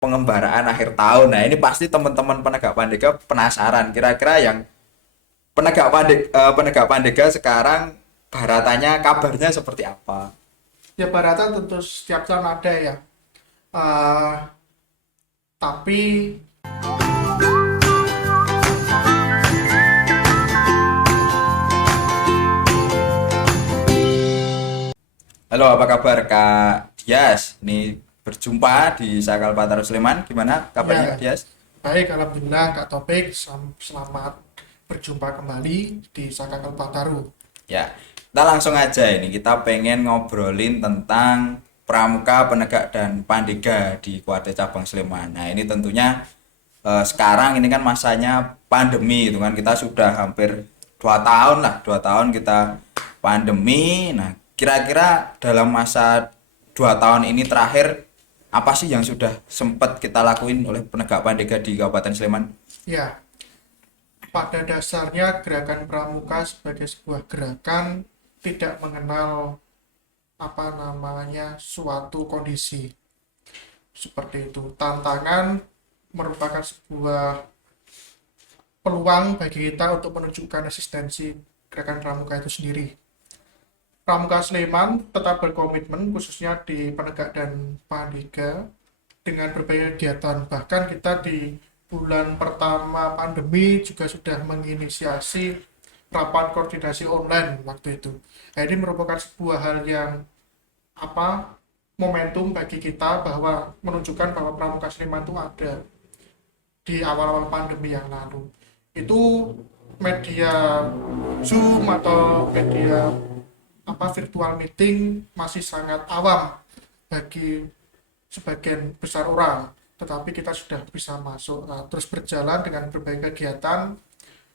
pengembaraan akhir tahun. Nah, ini pasti teman-teman penegak pandega penasaran kira-kira yang penegak pandega sekarang baratannya kabarnya seperti apa. Ya Barata tentu setiap tahun ada ya. Eh, tapi Halo, apa kabar Kak Dias? Ini berjumpa di Sakal Pataru Sleman. Gimana kabarnya Kak ya Dias? baik, alhamdulillah Kak Topik, selamat berjumpa kembali di Saka Kalpataru. Ya, kita langsung aja ini. Kita pengen ngobrolin tentang pramuka, penegak, dan pandega di Kuartet Cabang Sleman. Nah, ini tentunya sekarang ini kan masanya pandemi itu kan kita sudah hampir 2 tahun lah, 2 tahun kita pandemi. Nah, kira-kira dalam masa 2 tahun ini terakhir apa sih yang sudah sempat kita lakuin oleh penegak pandega di Kabupaten Sleman? Ya, pada dasarnya gerakan pramuka sebagai sebuah gerakan tidak mengenal apa namanya suatu kondisi seperti itu. Tantangan merupakan sebuah peluang bagi kita untuk menunjukkan eksistensi gerakan pramuka itu sendiri. Pramuka Sleman tetap berkomitmen khususnya di penegak dan pandega dengan berbagai kegiatan. Bahkan kita di bulan pertama pandemi juga sudah menginisiasi rapat koordinasi online waktu itu. Nah, ini merupakan sebuah hal yang apa momentum bagi kita bahwa menunjukkan bahwa Pramuka Sleman itu ada di awal-awal pandemi yang lalu. Itu media Zoom atau media virtual meeting masih sangat awam bagi sebagian besar orang, tetapi kita sudah bisa masuk, terus berjalan dengan berbagai kegiatan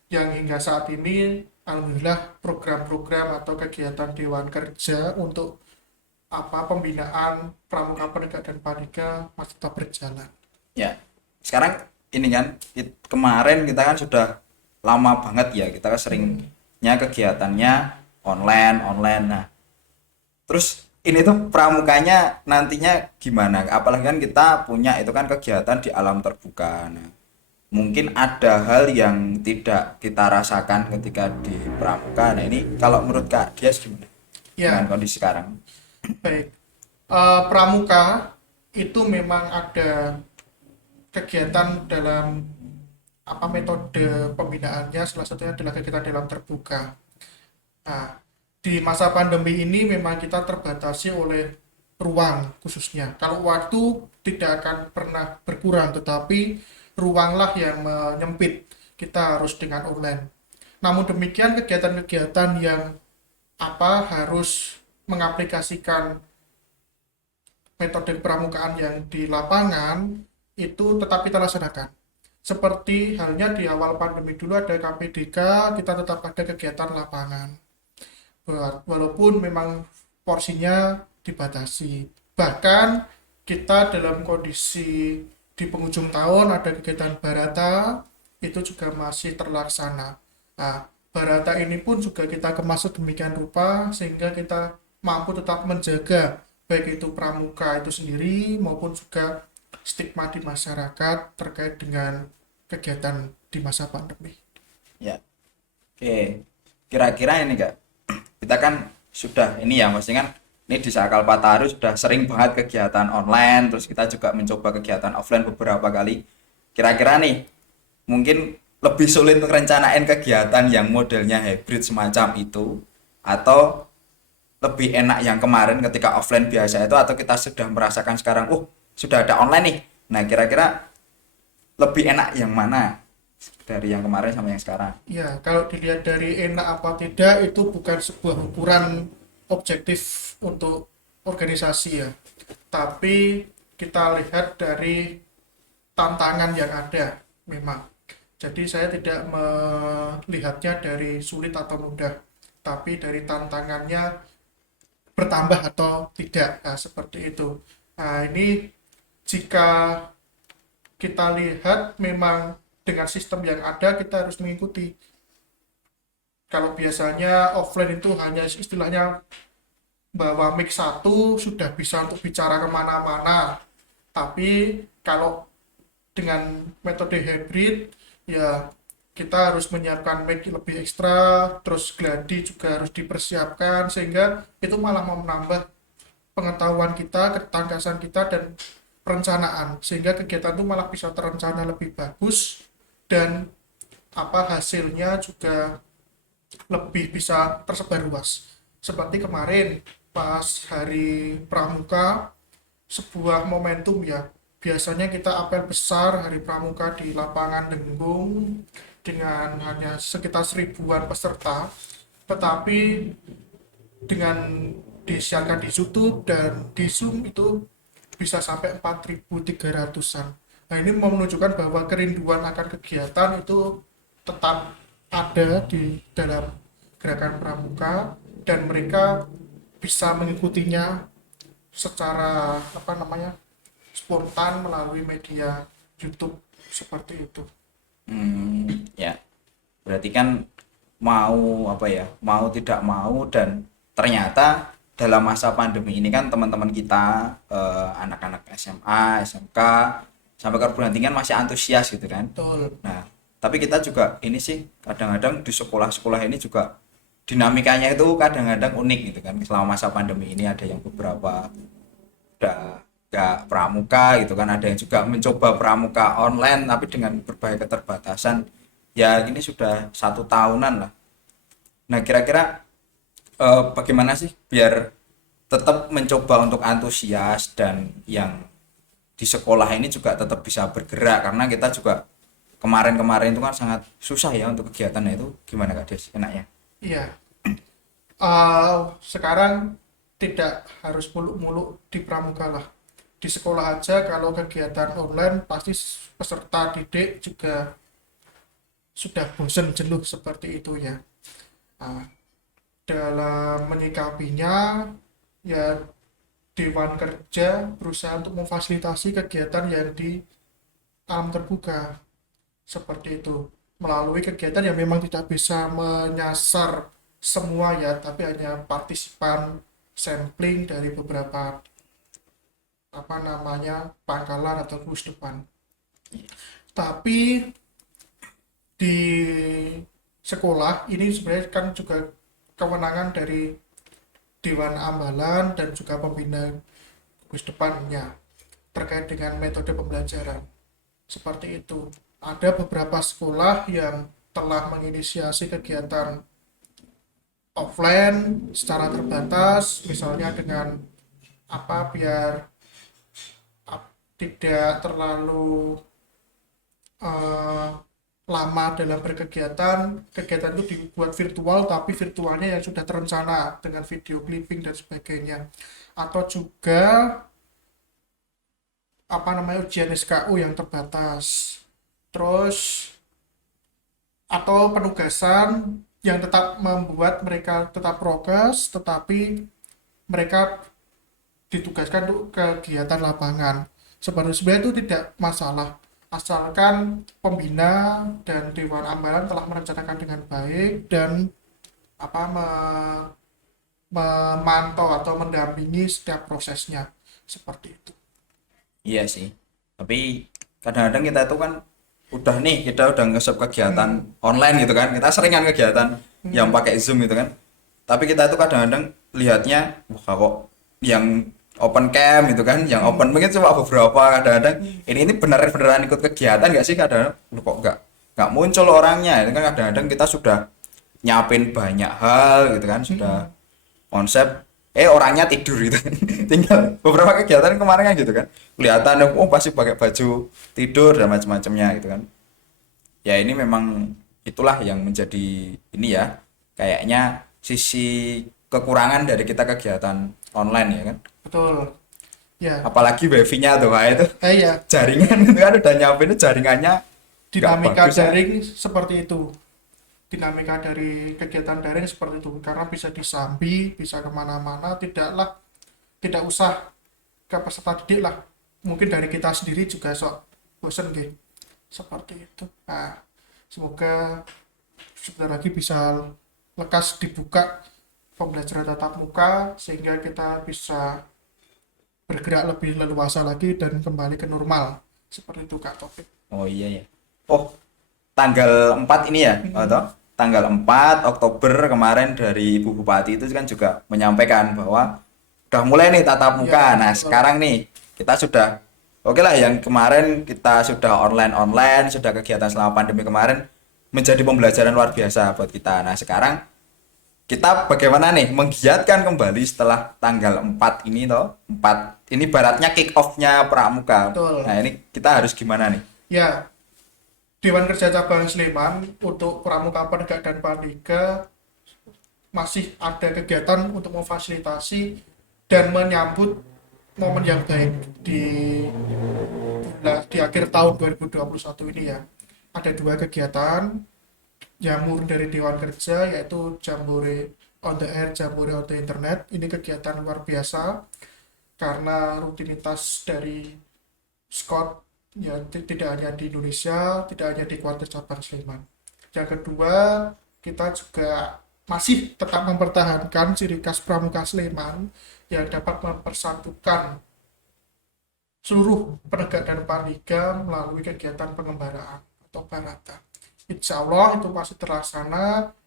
yang hingga saat ini alhamdulillah program-program atau kegiatan Dewan Kerja untuk pembinaan pramuka penegak dan pandega masih tetap berjalan. Ya, sekarang ini kan kemarin kita kan sudah lama banget ya kita kan seringnya kegiatannya online online. Nah, terus ini tuh pramukanya nantinya gimana? Apalagi kan kita punya itu kan kegiatan di alam terbuka. Nah, mungkin ada hal yang tidak kita rasakan ketika di pramuka. Nah, ini kalau menurut Kak Dias gimana dengan Ya, kondisi sekarang? baik. Pramuka itu memang ada kegiatan dalam metode pembinaannya, salah satunya adalah kegiatan dalam terbuka. Nah, di masa pandemi ini memang kita terbatasi oleh ruang khususnya. Kalau waktu tidak akan pernah berkurang, tetapi ruanglah yang menyempit. Kita harus dengan online. Namun demikian kegiatan-kegiatan yang harus mengaplikasikan metode pramukaan yang di lapangan itu tetap kita laksanakan. Seperti halnya di awal pandemi dulu ada KPDK, kita tetap ada kegiatan lapangan. Walaupun memang porsinya dibatasi. Bahkan kita dalam kondisi di penghujung tahun ada kegiatan Barata, itu juga masih terlaksana. Nah, Barata ini pun juga kita kemas demikian rupa sehingga kita mampu tetap menjaga baik itu pramuka itu sendiri maupun juga stigma di masyarakat terkait dengan kegiatan di masa pandemi. Ya, oke. Kira-kira ini Kak, kita kan sudah ini ya maksudnya kan ini di Sakal Pataru sudah sering banget kegiatan online, terus kita juga mencoba kegiatan offline beberapa kali. Kira-kira nih mungkin lebih sulit untuk rencanain kegiatan yang modelnya hybrid semacam itu atau lebih enak yang kemarin ketika offline biasa itu atau kita sudah merasakan sekarang sudah ada online nih. Nah, kira-kira lebih enak yang mana dari yang kemarin sama yang sekarang? Ya, kalau dilihat dari enak apa tidak itu bukan sebuah ukuran objektif untuk organisasi ya. Tapi kita lihat dari tantangan yang ada memang. Jadi saya tidak melihatnya dari sulit atau mudah, tapi dari tantangannya bertambah atau tidak. Nah, seperti itu. Nah, ini jika kita lihat memang dengan sistem yang ada kita harus mengikuti. Kalau biasanya offline itu hanya istilahnya bawa mic satu sudah bisa untuk bicara kemana-mana, tapi Kalau dengan metode hybrid ya kita harus menyiapkan mic lebih ekstra, terus gladi juga harus dipersiapkan sehingga itu malah menambah pengetahuan kita, ketangkasan kita dan perencanaan sehingga kegiatan itu malah bisa terencana lebih bagus dan hasilnya juga lebih bisa tersebar luas. Seperti kemarin pas hari Pramuka, sebuah momentum ya. Biasanya kita apel besar hari Pramuka di lapangan Denggung dengan hanya sekitar 1.000-an peserta, tetapi dengan disiarkan di YouTube dan di Zoom itu bisa sampai 4.300-an. Nah, ini menunjukkan bahwa kerinduan akan kegiatan itu tetap ada di dalam gerakan pramuka dan mereka bisa mengikutinya secara spontan melalui media YouTube seperti itu. Ya, berarti kan mau apa ya, mau tidak mau, dan ternyata dalam masa pandemi ini kan teman-teman kita, anak-anak SMA, SMK sampai perguruan tinggi kan masih antusias gitu kan. Betul. Nah, tapi kita juga ini sih kadang-kadang di sekolah-sekolah ini juga dinamikanya itu kadang-kadang unik gitu kan. Selama masa pandemi ini ada yang beberapa udah nggak pramuka gitu kan, ada yang juga mencoba pramuka online tapi dengan berbagai keterbatasan. Ya ini sudah 1 tahunan lah. Nah kira-kira bagaimana sih biar tetap mencoba untuk antusias dan yang di sekolah ini juga tetap bisa bergerak, karena kita juga kemarin-kemarin itu kan sangat susah ya untuk kegiatannya. Itu gimana Kak Des enaknya? Iya. Sekarang tidak harus muluk-muluk di pramuka lah. Di sekolah aja kalau kegiatan online pasti peserta didik juga sudah bosan jenuh seperti itu ya. Ah, dalam menyikapinya ya Dewan Kerja berusaha untuk memfasilitasi kegiatan yang di alam terbuka seperti itu melalui kegiatan yang memang tidak bisa menyasar semua ya, tapi hanya partisipan sampling dari beberapa pangkalan atau bus depan. Tapi di sekolah ini sebenarnya kan juga kewenangan dari Dewan Ambalan dan juga pembina gugus depannya terkait dengan metode pembelajaran seperti itu. Ada beberapa sekolah yang telah menginisiasi kegiatan offline secara terbatas, misalnya dengan biar tidak terlalu eh, lama dalam berkegiatan, kegiatan itu dibuat virtual tapi virtualnya yang sudah terencana dengan video clipping dan sebagainya. Atau juga ujian SKU yang terbatas. Terus atau penugasan yang tetap membuat mereka tetap prokes tetapi mereka ditugaskan untuk kegiatan lapangan. Sebenarnya itu tidak masalah asalkan pembina dan Dewan Ambalan telah merencanakan dengan baik dan memantau atau mendampingi setiap prosesnya seperti itu. Iya sih, tapi kadang-kadang kita itu kan udah nih, kita udah nge-shop kegiatan online gitu kan, kita sering kan kegiatan yang pakai Zoom gitu kan, tapi kita itu kadang-kadang lihatnya wah kok yang open cam gitu kan, yang open mungkin cuma beberapa. Kadang-kadang ini beneran ikut kegiatan nggak sih, kadang lu kok nggak muncul orangnya itu kan. Kadang-kadang kita sudah nyapin banyak hal gitu kan, sudah konsep orangnya tidur gitu kan. Tinggal beberapa kegiatan kemarin kan gitu kan, kelihatan pasti pakai baju tidur dan macam-macamnya gitu kan. Ya ini memang itulah yang menjadi ini ya, kayaknya sisi kekurangan dari kita kegiatan online ya kan. Betul. Ya, Apalagi wifi-nya tuh kayak itu ya, jaringan itu kan udah nyampe itu jaringannya nggak dinamika bagus ya. daring seperti itu. Dinamika dari kegiatan daring seperti itu karena bisa disambi, bisa kemana-mana, tidak usah ke peserta didik lah, mungkin dari kita sendiri juga sok bosen gitu seperti itu. Nah, semoga sebentar lagi bisa lekas dibuka pembelajaran tatap muka sehingga kita bisa bergerak lebih leluasa lagi dan kembali ke normal Seperti itu Kak Topik. Oh iya ya. Oh, tanggal 4 ini ya, atau tanggal 4 Oktober kemarin dari Ibu Bupati itu kan juga menyampaikan bahwa udah mulai nih tatap muka. Ya, Nah, betul. sekarang nih kita sudah oke lah yang kemarin kita sudah online, sudah kegiatan selama pandemi kemarin menjadi pembelajaran luar biasa buat kita. Nah, sekarang kita bagaimana nih menggiatkan kembali setelah tanggal 4 ini toh. 4 ini baratnya kick off-nya Pramuka. Betul. Nah, ini kita harus gimana nih? Ya, Dewan Kerja Cabang Sleman untuk Pramuka Penegak dan Pandega masih ada kegiatan untuk memfasilitasi dan menyambut momen yang baik di akhir tahun 2021 ini ya. Ada dua kegiatan yang murni dari Dewan Kerja, yaitu Jambore on the Air, Jambore on the Internet. Ini kegiatan luar biasa karena rutinitas dari Scott ya tidak hanya di Indonesia, tidak hanya di kuarter cabang Sleman. Yang kedua, kita juga masih tetap mempertahankan ciri khas Pramuka Sleman yang dapat mempersatukan seluruh penegak dan pandega melalui kegiatan pengembaraan atau barata. Insya Allah itu masih terlaksana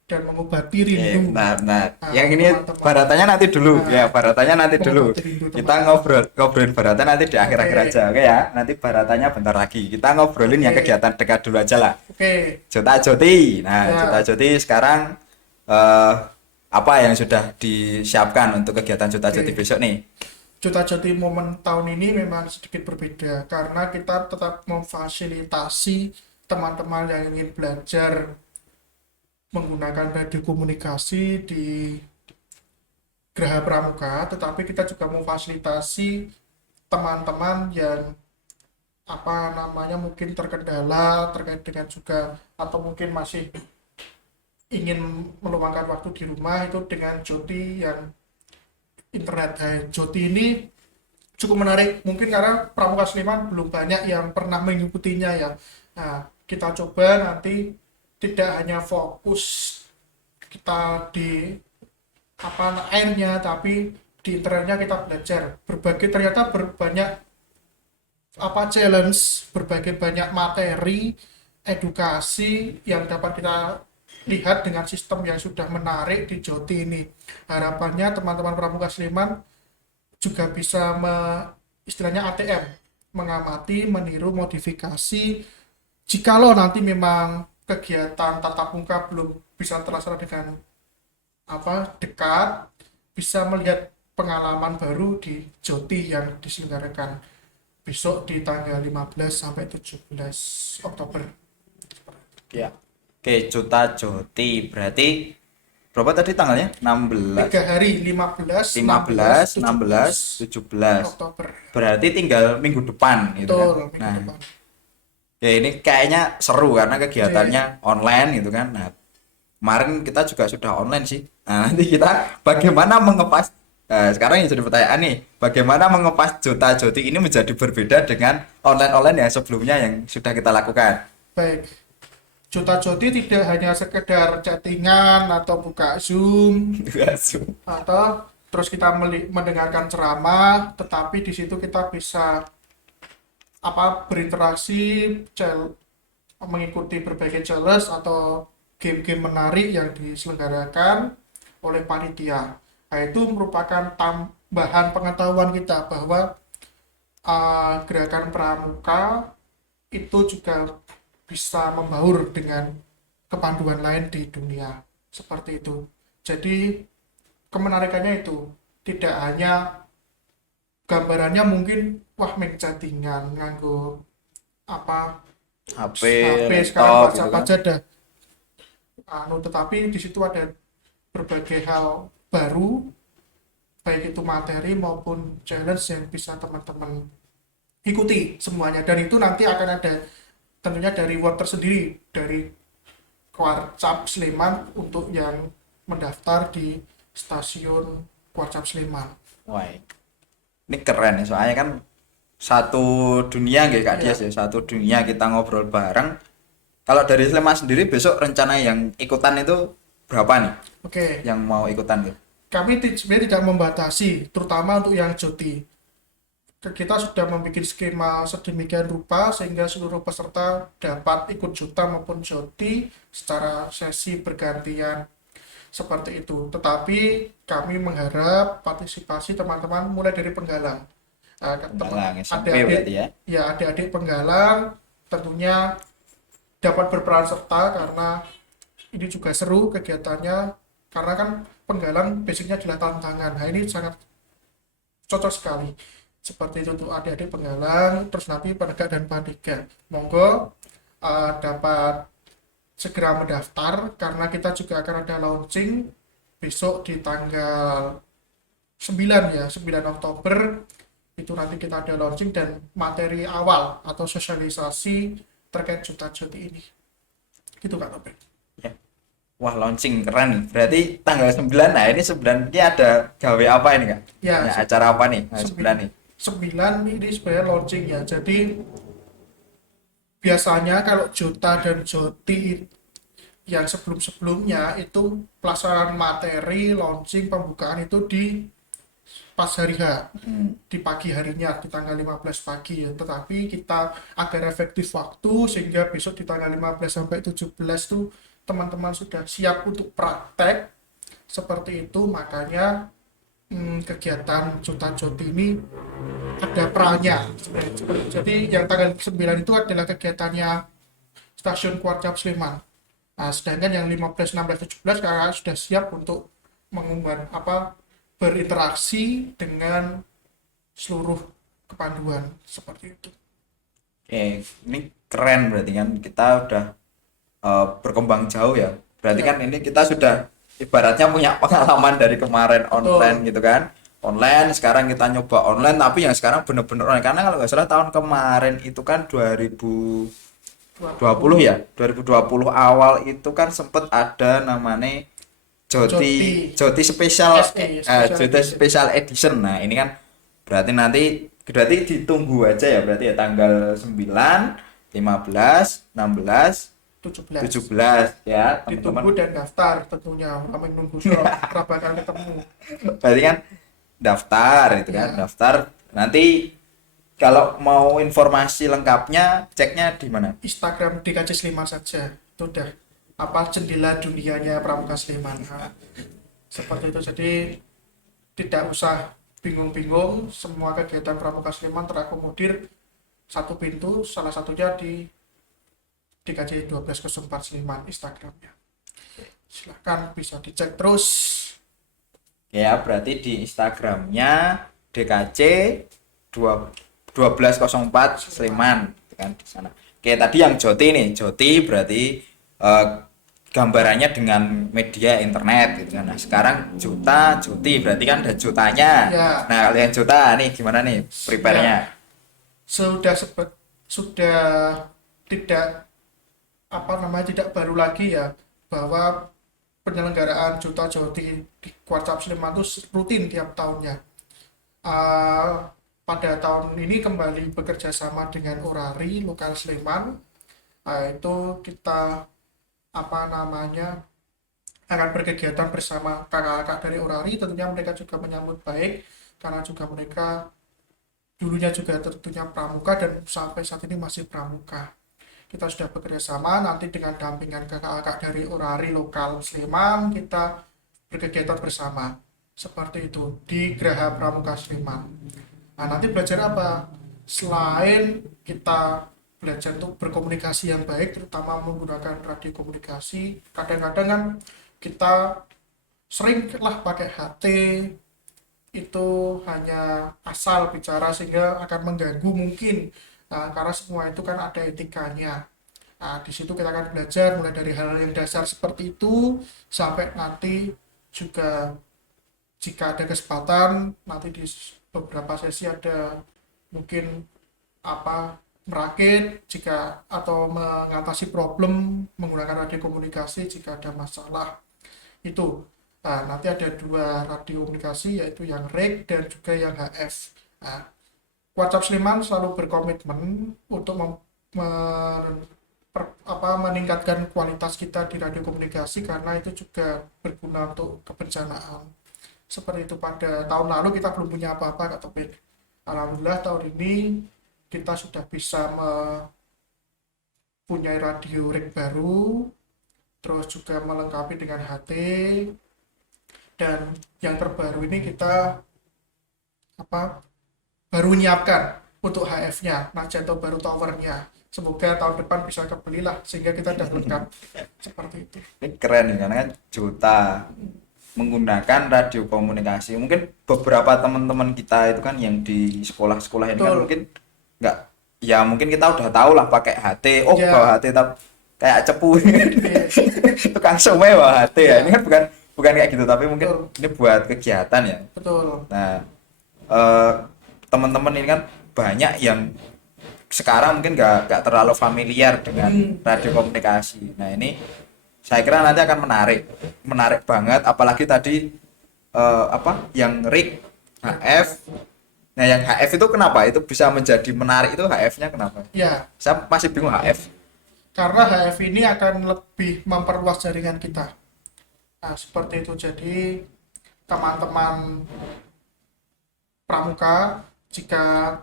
dan mengobati rindu. Bentar, bentar. Nah, Yang ini teman-teman. baratannya nanti dulu. Nah, Ya, baratannya nanti dulu. mengobati rindu Kita teman-teman. ngobrolin baratan nanti di akhir-akhir Oke. aja, oke ya? Nanti baratannya bentar lagi. Kita ngobrolin yang Oke. kegiatan dekat dulu aja lah. Oke, Jota Joti. Nah, ya, Jota Joti sekarang eh, apa yang sudah disiapkan untuk kegiatan Jota Joti oke. besok nih? Juta Jati momen tahun ini memang sedikit berbeda karena kita tetap memfasilitasi teman-teman yang ingin belajar menggunakan radio komunikasi di Geraha Pramuka, tetapi kita juga memfasilitasi teman-teman yang apa namanya mungkin terkendala terkait dengan juga atau mungkin masih ingin meluangkan waktu di rumah itu dengan Joti yang internet. Joti ini cukup menarik mungkin karena Pramuka Sleman belum banyak yang pernah mengikutinya ya. Nah, kita coba nanti tidak hanya fokus kita di apa airnya, tapi di internetnya kita belajar berbagai ternyata berbanyak apa challenge, berbagai banyak materi edukasi yang dapat kita lihat dengan sistem yang sudah menarik di Joti ini. Harapannya teman-teman Pramuka Sleman juga bisa istilahnya ATM, mengamati, meniru, modifikasi. Jikalau nanti memang kegiatan tatap muka belum bisa terlaksana dengan apa dekat, bisa melihat pengalaman baru di Joti yang diselenggarakan besok di tanggal 15 sampai 17 Oktober. Ya. Oke, Jota Joti. Berarti berapa tadi tanggalnya? 16, 3 hari 15, 15, 16, 16, 17 17. Oktober. Berarti tinggal minggu depan gitu kan. Betul, minggu Nah, depan. ya ini kayaknya seru karena kegiatannya online gitu kan. Nah, kemarin kita juga sudah online sih. Nah, nanti kita bagaimana mengepas sekarang yang jadi pertanyaan nih, bagaimana mengepas Jota Joti ini menjadi berbeda dengan online-online yang sebelumnya yang sudah kita lakukan. Baik, Juta Joti tidak hanya sekedar chattingan atau buka Zoom atau terus kita mendengarkan ceramah, tetapi di situ kita bisa apa berinteraksi, mengikuti berbagai challenge atau game-game menarik yang diselenggarakan oleh panitia. Nah, itu merupakan tambahan pengetahuan kita bahwa gerakan pramuka itu juga bisa membaur dengan kepanduan lain di dunia seperti itu. Jadi kemenarikannya itu tidak hanya gambarannya mungkin wah main chattingan nganggo apa HP, HP sekarang laptop gitu WhatsApp kan. aja dah tetapi di situ ada berbagai hal baru baik itu materi maupun challenge yang bisa teman-teman ikuti semuanya dan itu nanti akan ada tentunya dari reward tersendiri dari Kuarcap Sleman untuk yang mendaftar di stasiun Kuarcap Sleman. Wah, ini keren ya soalnya kan satu dunia nggih Kak Ya, Dias ya, satu dunia kita ngobrol bareng. Kalau dari Sleman sendiri besok rencana yang ikutan itu berapa nih oke. yang mau ikutan gitu? Kami sebenarnya tidak membatasi, terutama untuk yang Joti. kita sudah membuat skema sedemikian rupa sehingga seluruh peserta dapat ikut Jota maupun Joti secara sesi bergantian seperti itu. Tetapi kami mengharap partisipasi teman-teman mulai dari penggalang. Penggalang SMP Adik-adik, berarti ya. ya adik-adik penggalang tentunya dapat berperan serta karena ini juga seru kegiatannya karena kan penggalang basicnya adalah tantangan. Nah ini sangat cocok sekali seperti itu untuk adik-adik penggalang terus nanti penegak dan panitia monggo dapat segera mendaftar karena kita juga akan ada launching besok di tanggal 9 ya 9 Oktober itu nanti kita ada launching dan materi awal atau sosialisasi terkait Juta Joti ini gitu Kak Topik. Ya. Wah, launching keren nih. Berarti tanggal 9. Nah, ini 9 ini ada gawe apa ini, Kak? Ya, Ya, acara apa nih? Nah, 9 nih. 9 ini sebenarnya launching ya jadi biasanya kalau Jota dan Joti yang sebelum-sebelumnya itu pelaksanaan materi launching pembukaan itu di pas hari H di pagi harinya di tanggal 15 pagi ya. Tetapi kita agar efektif waktu sehingga besok di tanggal 15 sampai 17 tuh teman-teman sudah siap untuk praktek seperti itu makanya kegiatan Jota Joti ini ada perannya sebenarnya. Jadi yang tanggal 9 itu adalah kegiatannya stasiun Kuarcap Sleman. Nah, sedangkan yang 15, 16, 17 karena sudah siap untuk mengumbar berinteraksi dengan seluruh kepanduan seperti itu. Oke, ini keren berarti kan kita udah berkembang jauh ya. Berarti Ya, kan ini kita sudah ibaratnya punya pengalaman dari kemarin online betul. gitu kan. Online, sekarang kita nyoba online tapi yang sekarang bener-bener online karena kalau nggak salah tahun kemarin itu kan 2020 ya. 2020 awal itu kan sempet ada namanya Joti Joti Joti Special Special Joti Edition Special Edition. Nah, ini kan berarti ditunggu aja ya berarti ya tanggal 9, 15, 16, 17 17 ya, ditunggu teman-teman. dan daftar tentunya kami menunggu surat bakal ketemu Berarti kan daftar itu kan, ya. daftar nanti kalau mau informasi lengkapnya ceknya di mana? Instagram DKJ Sleman saja itu udah apa jendela dunianya Pramuka Sleman. Nah, seperti itu jadi tidak usah bingung-bingung semua kegiatan Pramuka Sleman terakomodir satu pintu salah satunya di DKJ 1204 Sleman Instagramnya silahkan bisa dicek terus Ya, berarti di Instagramnya DKC 1204 Sleman gitu kan di sana. Oke, tadi yang Joti nih, Joti berarti eh, gambarannya dengan media internet gitu kan. Nah, sekarang Juta, Joti berarti kan ada jutanya. ya. Nah, kalian Juta nih gimana nih prepare-nya? Ya sudah tidak apa namanya tidak baru lagi ya bahwa penyelenggaraan Juta Joti di Kuarcap Sleman itu rutin tiap tahunnya. Uh, Pada tahun ini kembali bekerja sama dengan Orari Lokal Sleman. Itu kita apa namanya akan berkegiatan bersama kakak-kakak dari Orari. Tentunya mereka juga menyambut baik karena juga mereka dulunya juga tentunya pramuka dan sampai saat ini masih pramuka. Kita sudah bekerja sama nanti dengan dampingan kakak-kakak dari Orari Lokal Sleman kita berkegiatan bersama seperti itu di Geraha Pramuka Sleman. Nah, nanti belajar apa? Selain kita belajar untuk berkomunikasi yang baik, terutama menggunakan radio komunikasi, kadang-kadang kan kita sering lah pakai HT, itu hanya asal bicara sehingga akan mengganggu mungkin. Nah, karena semua itu kan ada etikanya. Nah, di situ kita akan belajar mulai dari hal yang dasar seperti itu sampai nanti juga jika ada kesempatan nanti di beberapa sesi ada mungkin apa merakit jika atau mengatasi problem menggunakan radio komunikasi jika ada masalah itu. Nah, nanti ada dua radio komunikasi yaitu yang REG dan juga yang HF. Nah, WhatsApp Sleman selalu berkomitmen untuk meningkatkan kualitas kita di radio komunikasi karena itu juga berguna untuk kebencanaan. Seperti itu pada tahun lalu kita belum punya apa-apa Kak Topik. Alhamdulillah tahun ini kita sudah bisa mempunyai radio ring baru, terus juga melengkapi dengan HT, dan yang terbaru ini kita apa baru menyiapkan untuk HF-nya, Magento baru towernya. Semoga tahun depan bisa kebelilah sehingga kita udah lengkap seperti itu. Ini keren nih karena kan juta menggunakan radio komunikasi. Mungkin beberapa teman-teman kita itu kan yang di sekolah-sekolah ini kan Betul. mungkin nggak, ya mungkin kita udah tahu lah pakai HT, oh Ya. bawa HT tapi kayak cepu Iya, tukang somai bawa HT ya. Ya. Ini kan bukan kayak gitu tapi mungkin Betul. ini buat kegiatan ya. betul. Nah, eh, teman-teman ini kan banyak yang sekarang mungkin nggak terlalu familiar dengan radio komunikasi. Nah ini saya kira nanti akan menarik banget. Apalagi tadi yang RIG HF. Nah yang HF itu kenapa itu bisa menjadi menarik, itu HF-nya kenapa? Ya, Saya masih bingung HF. karena HF ini akan lebih memperluas jaringan kita. Nah, seperti itu. Jadi teman-teman pramuka jika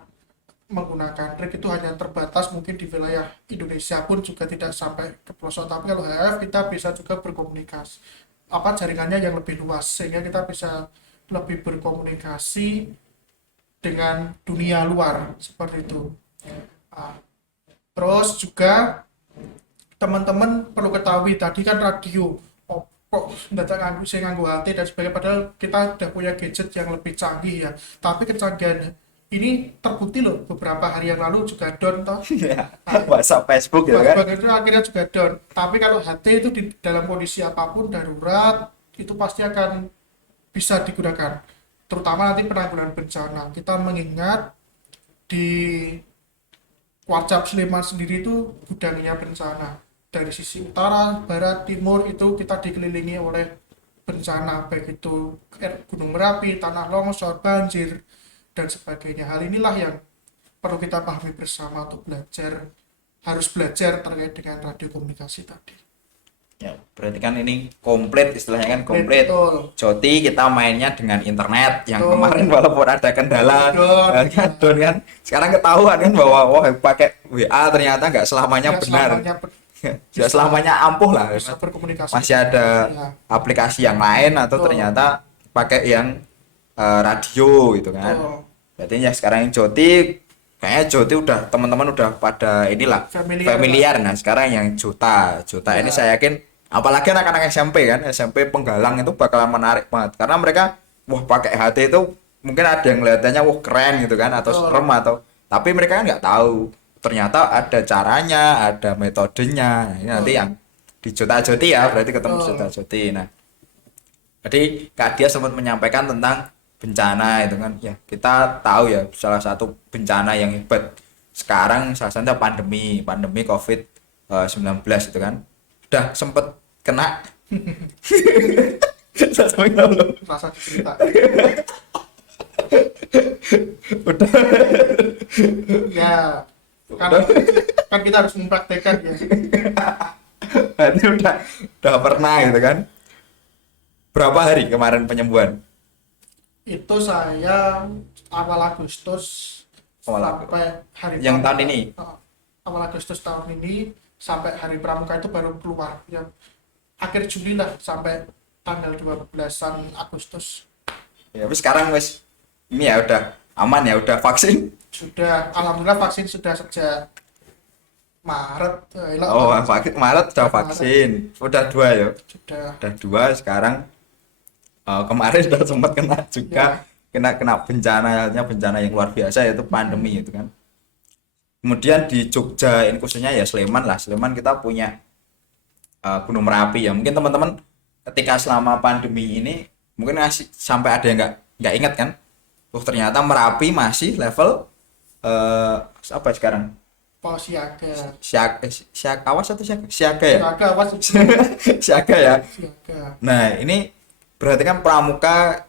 menggunakan rig itu hanya terbatas mungkin di wilayah Indonesia pun juga tidak sampai ke pelosok, tapi kalau HF kita bisa juga berkomunikasi jaringannya yang lebih luas sehingga kita bisa lebih berkomunikasi dengan dunia luar seperti itu. Nah, terus juga teman-teman perlu ketahui tadi kan radio, kok nggak nganggu saya nganggu HT dan sebagainya, padahal kita udah punya gadget yang lebih canggih ya, tapi kecanggihan ini terbukti loh beberapa hari yang lalu juga down toh. Ya, WhatsApp, Facebook gitu kan. Facebook itu akhirnya juga down, tapi kalau HT itu di dalam kondisi apapun darurat itu pasti akan bisa digunakan, terutama nanti penanggulangan bencana. Kita mengingat di Warcap Sleman sendiri itu gudangnya bencana. Dari sisi utara, barat, timur itu kita dikelilingi oleh bencana, baik itu Gunung Merapi, tanah longsor, banjir, dan sebagainya. Hal inilah yang perlu kita pahami bersama untuk harus belajar terkait dengan radio komunikasi tadi. Ya, berarti kan ini komplit, istilahnya kan komplit. Betul. Joti kita mainnya dengan internet yang Betul. kemarin walaupun ada kendala Down. kan down kan. Sekarang ketahuan kan bahwa wah pakai WA ternyata nggak selamanya Ya, benar. Tidak selamanya ampuh lah. bisa berkomunikasi. Masih ada Ya, aplikasi yang lain atau Betul. ternyata pakai yang radio gitu kan. betul. Berarti ya sekarang yang Joti kayaknya Joti udah teman-teman udah pada inilah familiar. Nah sekarang yang Jota ini Ya. saya yakin apalagi anak-anak SMP kan, SMP penggalang itu bakalan menarik banget karena mereka wah pakai HT itu mungkin ada yang kelihatannya wah keren gitu kan atau Betul. serem atau tapi mereka kan nggak tahu ternyata ada caranya, ada metodenya. Nah, ini nanti yang di Joti ya berarti ketemu Betul. Joti. Nah jadi Kak Dia sempat menyampaikan tentang bencana itu kan ya kita tahu ya salah satu bencana yang hebat sekarang salah satunya pandemi COVID-19 itu kan udah sempet kena sampai belum Rasa cerita. udah Ya, kan, kan kita harus mempraktekkan ya. berarti udah pernah gitu kan berapa hari kemarin penyembuhan Itu saya awal Agustus Awal sampai hari yang Pramuka. tahun ini? Awal Agustus tahun ini sampai hari Pramuka itu baru keluar ya, akhir Juli lah sampai tanggal 12-an Agustus. ya tapi sekarang wes ini ya udah aman ya udah vaksin Sudah, alhamdulillah vaksin sudah sejak Maret. oh vaksin Maret udah vaksin udah 2 ya Sudah. udah 2 sekarang kemarin sudah sempat kena juga kena bencana yang luar biasa yaitu pandemi itu kan. Kemudian di Jogja ini khususnya ya Sleman kita punya Gunung Merapi ya. Mungkin teman-teman ketika selama pandemi ini mungkin sampai ada yang nggak ingat kan. Ternyata Merapi masih level apa sekarang? Siaga. Siaga awas atau siaga ya? Siaga awas. Siaga ya. Siaga. Nah, ini berarti kan pramuka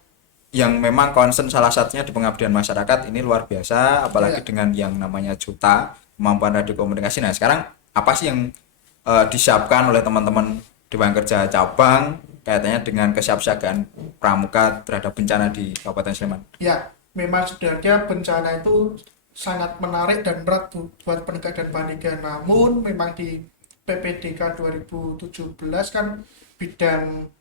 yang memang concern salah satunya di pengabdian masyarakat ini luar biasa, apalagi dengan yang namanya Juta, kemampuan radio komunikasi. Nah, sekarang apa sih yang disiapkan oleh teman-teman Dewan Kerja Cabang kaitannya dengan kesiapsiagaan pramuka terhadap bencana di Kabupaten Sleman? Ya, memang sebenarnya bencana itu sangat menarik dan berat tuh buat penegak dan panitia. Namun memang di PPDK 2017 kan bidang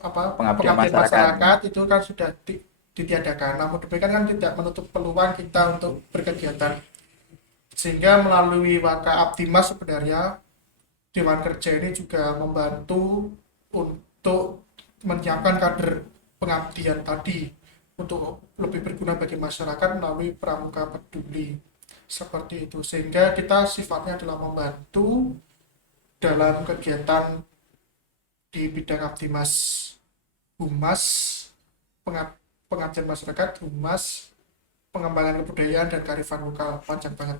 Pengabdian pengabdian masyarakat. masyarakat itu kan sudah ditiadakan. Namun demikian kan tidak menutup peluang kita untuk berkegiatan. Sehingga melalui Waka Abdimas sebenarnya Dewan Kerja ini juga membantu untuk menyiapkan kader pengabdian tadi untuk lebih berguna bagi masyarakat melalui Pramuka Peduli seperti itu, sehingga kita sifatnya adalah membantu dalam kegiatan di bidang Abdimas, Humas, pengabdian masyarakat, Humas, pengembangan kebudayaan dan kearifan lokal. Panjang banget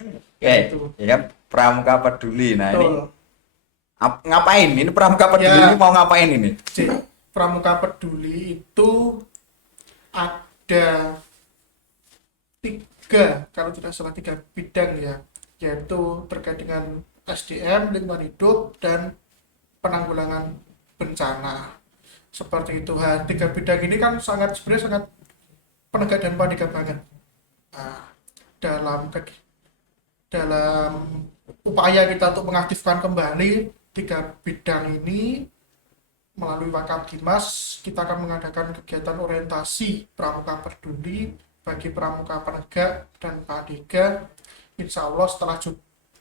Oke, itu. ya kan Pramuka Peduli. Nah, ini Betul. ngapain? Ini Pramuka Peduli Ya. ini mau ngapain ini? Jadi, Pramuka Peduli itu ada kalau tidak salah tiga bidang ya, yaitu terkait dengan SDM, lingkungan hidup, dan penanggulangan bencana. Seperti itu. Tiga bidang ini kan sebenarnya sangat penegak dan panika banget. Nah, dalam upaya kita untuk mengaktifkan kembali tiga bidang ini melalui Wakabdimas, kita akan mengadakan kegiatan orientasi Pramuka Peduli bagi pramuka penegak dan padega, insya Allah setelah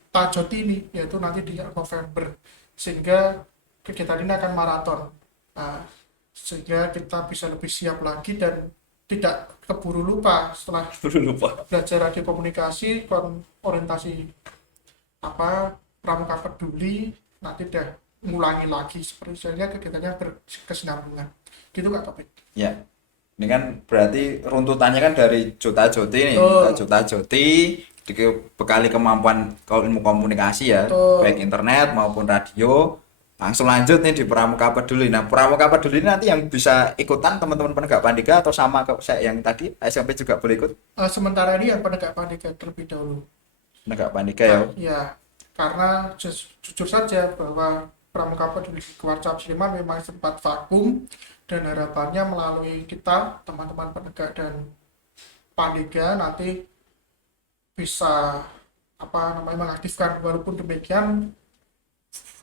Tajot ini, yaitu nanti di November, sehingga kegiatan ini akan maraton. Nah, sehingga kita bisa lebih siap lagi dan tidak keburu lupa setelah Lupa. belajar radio komunikasi, orientasi pramuka peduli, nanti udah ngulangi lagi seperti sehingga kegiatannya berkesinambungan gitu Kak Topik. Ya, ini kan berarti runtutannya kan dari Jota Joti nih. Betul. Kita Jota Joti dibekali kemampuan ilmu komunikasi ya, Betul. baik internet maupun radio. Langsung lanjut nih di Pramuka Peduli. Nah, Pramuka Peduli ini nanti yang bisa ikutan teman-teman penegak pandega atau sama kayak yang tadi SMP juga boleh ikut? Sementara ini yang penegak pandega terlebih dahulu. Penegak pandega ya. Ya, karena jujur saja bahwa Pramuka Peduli Kewarcap Sleman memang sempat vakum, dan harapannya melalui kita teman-teman penegak dan pandega nanti bisa mengaktifkan. Walaupun demikian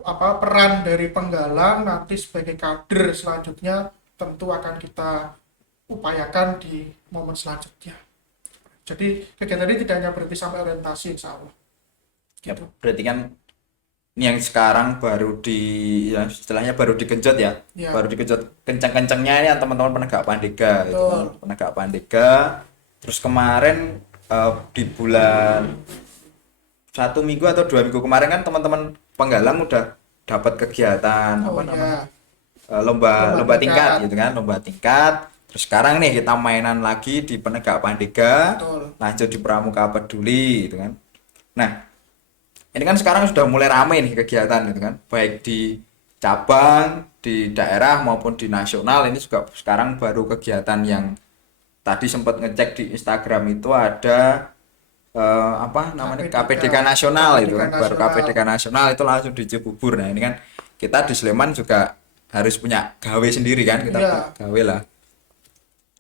peran dari penggalang nanti sebagai kader selanjutnya tentu akan kita upayakan di momen selanjutnya. Jadi kegiatan ini tidak hanya berhenti sampai orientasi, insya Allah. Ya, berarti kan ini yang sekarang baru ya istilahnya baru digenjot ya. Ya. Baru digenjot kencang-kencangnya ini yang teman-teman penegak pandega gitu kan. Betul. Penegak pandega. Terus kemarin di bulan 1 minggu atau 2 minggu kemarin kan teman-teman penggalang udah dapat kegiatan Ya. lomba tingkat gitu kan, lomba tingkat. Terus sekarang nih kita mainan lagi di penegak pandega. Betul. Lanjut di Pramuka Peduli gitu kan. Nah, ini kan sekarang sudah mulai ramai nih kegiatan gitu kan, baik di cabang, di daerah maupun di nasional. Ini juga sekarang baru kegiatan yang tadi sempat ngecek di Instagram itu ada KPDK nasional itu kan, baru KPDK nasional itu langsung di Cibubur. Nah, ini kan kita di Sleman juga harus punya gawe sendiri kan, kita Iya. gawe lah.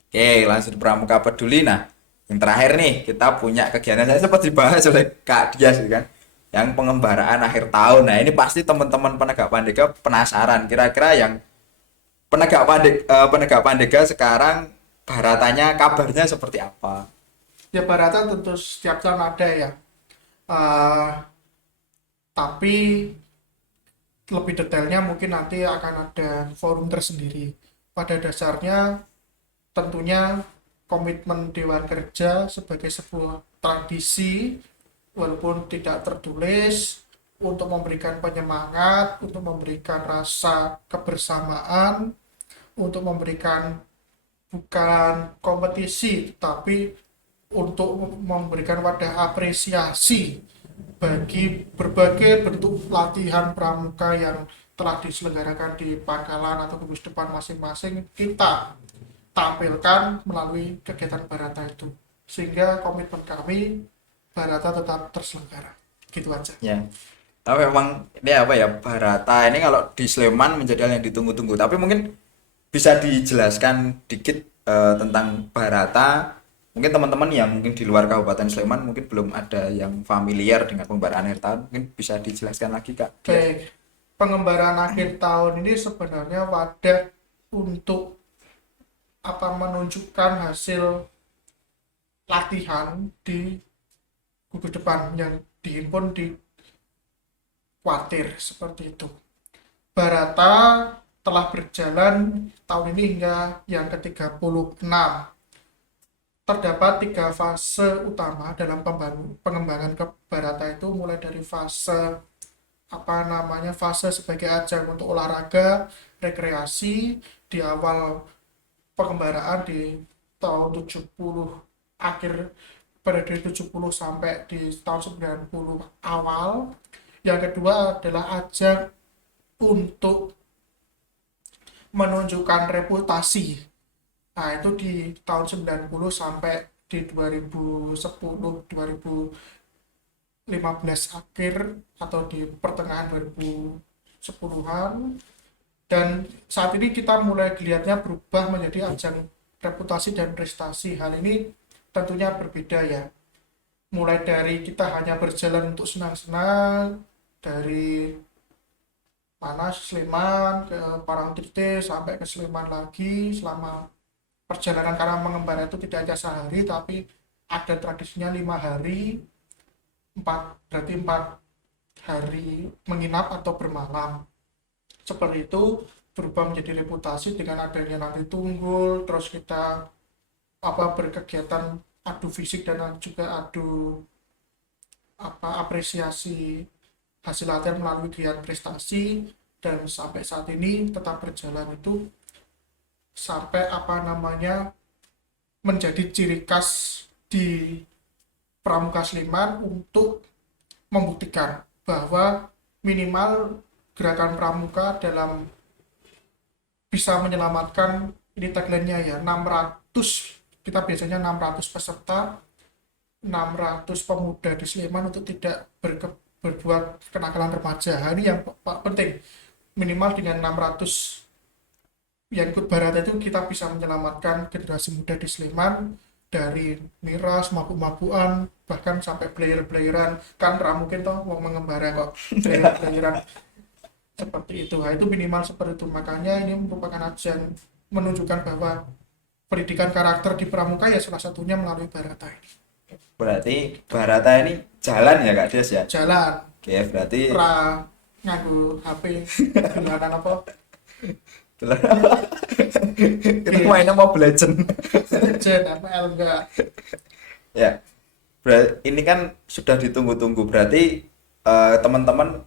Oke, langsung di Pramuka Peduli. Nah, yang terakhir nih kita punya kegiatan, saya sempat dibahas oleh Kak Dias gitu kan, yang pengembaraan akhir tahun. Nah, ini pasti teman-teman penegak pandega penasaran kira-kira yang penegak pandega sekarang baratannya kabarnya seperti apa. Ya, baratan tentu setiap tahun ada ya. Tapi lebih detailnya mungkin nanti akan ada forum tersendiri. Pada dasarnya tentunya komitmen Dewan Kerja sebagai sebuah tradisi, walaupun tidak tertulis, untuk memberikan penyemangat, untuk memberikan rasa kebersamaan, untuk memberikan bukan kompetisi, tapi untuk memberikan wadah apresiasi bagi berbagai bentuk latihan pramuka yang telah diselenggarakan di Pangkalan atau Gugus Depan masing-masing, kita tampilkan melalui kegiatan Barata itu, sehingga komitmen kami Barata tetap terselenggara. Gitu aja. Ya. Tapi memang ini apa ya, Barata ini kalau di Sleman menjadi hal yang ditunggu-tunggu. Tapi mungkin bisa dijelaskan dikit tentang Barata. Mungkin teman-teman yang mungkin di luar Kabupaten Sleman mungkin belum ada yang familiar dengan pembaraan akhir tahun, mungkin bisa dijelaskan lagi Kak Dias. Baik, pengembaraan akhir tahun ini sebenarnya wadah untuk menunjukkan hasil latihan di gugus depan yang dihimpun di Kuartir seperti itu. Barata telah berjalan tahun ini hingga yang ke-36. Terdapat 3 fase utama dalam pengembangan ke Barata itu, mulai dari fase fase sebagai ajang untuk olahraga, rekreasi di awal pengembaraan di tahun 70 akhir periode 70 sampai di tahun 90 awal. Yang kedua adalah ajang untuk menunjukkan reputasi. Nah, itu di tahun 90 sampai di 2010 2015 akhir atau di pertengahan 2010-an. Dan saat ini kita mulai dilihatnya berubah menjadi ajang reputasi dan prestasi. Hal ini tentunya berbeda ya. Mulai dari kita hanya berjalan untuk senang-senang dari Sleman ke Parangtritis sampai ke Sleman lagi selama perjalanan, karena mengembara itu tidak hanya sehari tapi ada tradisinya 5 hari, berarti 4 hari menginap atau bermalam. Seperti itu berubah menjadi reputasi dengan adanya nanti tunggul, terus kita berkegiatan adu fisik dan juga adu apresiasi hasil latihan melalui giat prestasi. Dan sampai saat ini tetap berjalan itu sampai menjadi ciri khas di Pramuka Sleman untuk membuktikan bahwa minimal gerakan pramuka dalam bisa menyelamatkan, ini tagline-nya ya, 600, kita biasanya 600 peserta, 600 pemuda di Sleman untuk tidak berbuat kenakalan remaja. Ini yang penting, minimal dengan 600 yang ikut Barata itu kita bisa menyelamatkan generasi muda di Sleman dari miras, mabuk-mabukan, bahkan sampai player-playeran. Kan mungkin toh mau mengembara kok player-playeran seperti itu. Nah, itu minimal seperti itu. Makanya ini merupakan ajang menunjukkan bahwa pendidikan karakter di pramuka ya salah satunya melalui Barata ini. Berarti Barata ini jalan ya Kak Dias ya? Jalan. Oke, berarti Nganggo HP gimana apa? Kita mainnya Mobile Legend. Legend ML enggak. Ya, ini kan sudah ditunggu-tunggu. Berarti teman-teman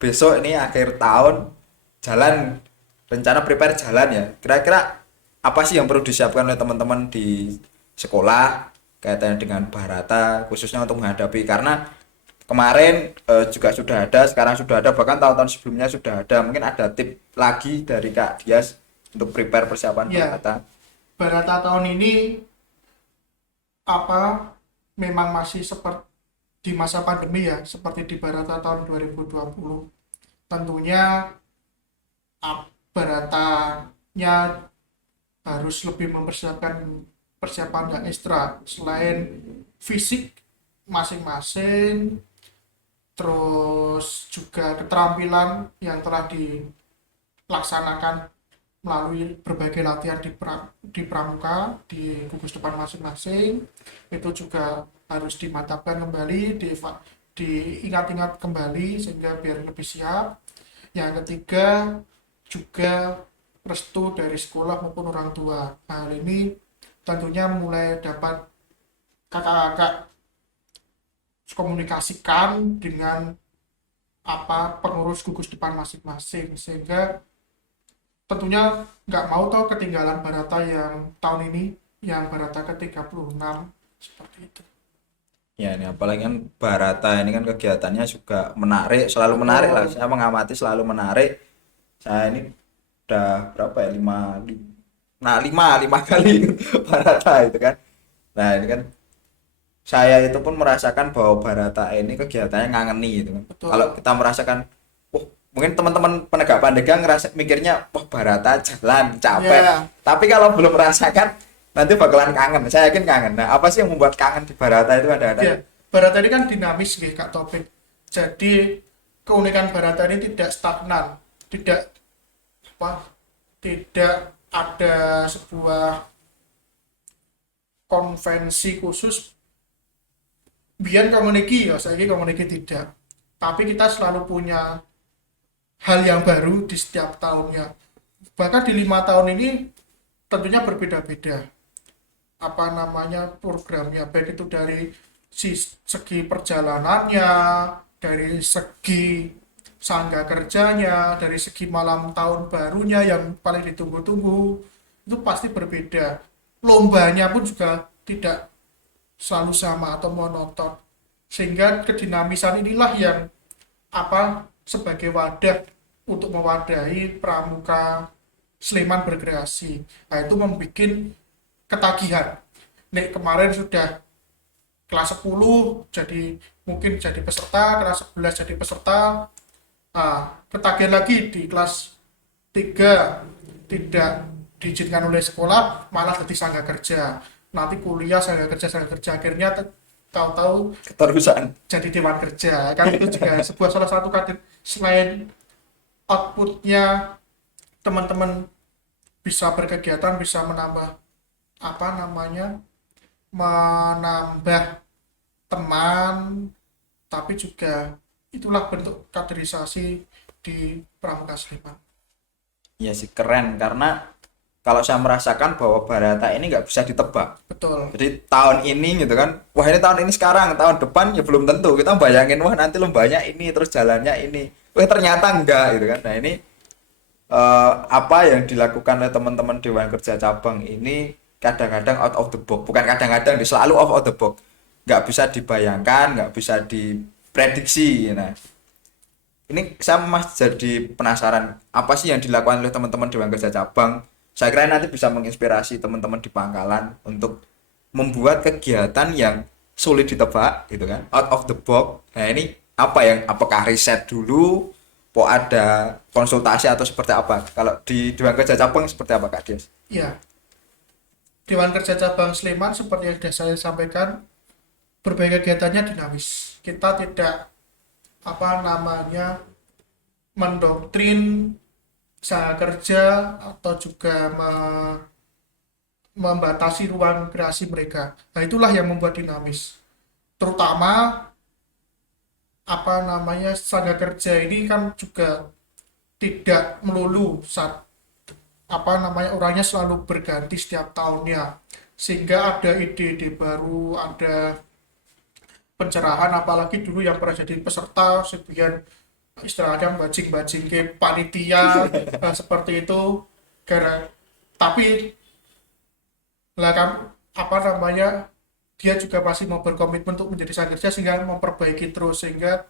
besok ini akhir tahun jalan, rencana prepare jalan ya. Kira-kira apa sih yang perlu disiapkan oleh teman-teman di sekolah kaitannya dengan Barata, khususnya untuk menghadapi, karena kemarin juga sudah ada, sekarang sudah ada, bahkan tahun-tahun sebelumnya sudah ada. Mungkin ada tip lagi dari Kak Dias untuk prepare persiapan Ya, Barata. Barata tahun ini memang masih seperti di masa pandemi ya, seperti di Barata tahun 2020. Tentunya Baratanya harus lebih mempersiapkan persiapan yang ekstra selain fisik masing-masing, terus juga keterampilan yang telah dilaksanakan melalui berbagai latihan di pramuka di gugus depan masing-masing. Itu juga harus dimantapkan kembali, diingat-ingat kembali sehingga biar lebih siap. Yang ketiga juga restu dari sekolah maupun orang tua. Hal ini tentunya mulai dapat kakak-kakak komunikasikan dengan pengurus gugus depan masing-masing, sehingga tentunya nggak mau tahu ketinggalan Barata yang tahun ini, yang Barata ke-36 seperti itu. Ya, ini apalagi kan Barata ini kan kegiatannya juga menarik, selalu menarik lah. Saya mengamati selalu menarik. Saya ini udah berapa ya, lima kali Barata itu kan. Nah ini kan saya itu pun merasakan bahwa Barata ini kegiatannya ngangeni gitu kan. Betul. Kalau kita merasakan, mungkin teman-teman penegak pandega ngerasa mikirnya, wah Barata jalan capek. Yeah. Tapi kalau belum merasakan, nanti bakalan kangen. Saya yakin kangen. Nah, apa sih yang membuat kangen di Barata itu ada? Ya, Barata ini kan dinamis nggih Kak Topik. Jadi keunikan Barata ini tidak stagnan, tidak apa, tidak ada sebuah konvensi khusus biar komuniki ya saya komuniki tidak. Tapi kita selalu punya hal yang baru di setiap tahunnya. Bahkan di 5 tahun ini tentunya berbeda-beda apa namanya programnya, baik itu dari segi perjalanannya, dari segi sangga kerjanya, dari segi malam tahun barunya yang paling ditunggu-tunggu, itu pasti berbeda. Lombanya pun juga tidak selalu sama atau monoton, sehingga kedinamisan inilah yang apa sebagai wadah untuk mewadahi pramuka Sleman berkreasi. Nah, itu membuat ketagihan. Nek kemarin sudah kelas 10 jadi mungkin jadi peserta, kelas 11 jadi peserta. Ketagihan lagi di kelas 3 tidak diizinkan oleh sekolah, malah jadi sangga kerja. Nanti kuliah sangga kerja akhirnya tahu-tahu Keterusan. jadi dewan kerja. Kan itu juga sebuah salah satu kader selain outputnya teman-teman bisa berkegiatan, bisa menambah apa namanya menambah teman, tapi juga itulah bentuk kaderisasi di Pramuka Sleman. Iya sih keren karena kalau saya merasakan bahwa Barata ini nggak bisa ditebak. Betul. Jadi tahun ini gitu kan, wah ini tahun ini sekarang, tahun depan ya belum tentu. Kita bayangin wah nanti lombanya ini terus jalannya ini, wah ternyata enggak gitu kan. Nah ini apa yang dilakukan oleh teman-teman Dewan Kerja Cabang ini kadang-kadang out of the box, bukan kadang-kadang, selalu out of the box, nggak bisa dibayangkan, nggak bisa diprediksi. Nah ini saya masih jadi penasaran apa sih yang dilakukan oleh teman-teman Dewan Kerja Cabang. Saya kira nanti bisa menginspirasi teman-teman di Pangkalan untuk membuat kegiatan yang sulit ditebak gitu kan, out of the box. Nah ini apa yang, apakah riset dulu, kok ada konsultasi atau seperti apa? Kalau di Dewan Kerja Cabang seperti apa Kak Dias? Ya, Dewan Kerja Cabang Sleman seperti yang sudah saya sampaikan, berbagai kegiatannya dinamis. Kita tidak apa namanya mendoktrin usaha kerja atau juga membatasi ruang kreasi mereka. Nah, itulah yang membuat dinamis. Terutama apa namanya sangga kerja ini kan juga tidak melulu saat apa namanya orangnya selalu berganti setiap tahunnya, sehingga ada ide-ide baru, ada pencerahan, apalagi dulu yang pernah jadi peserta sebagian istilahnya bajing-bajing ke panitia seperti itu karena tapi lah kan apa namanya dia juga masih mau berkomitmen untuk menjadi sang kerja sehingga memperbaiki terus, sehingga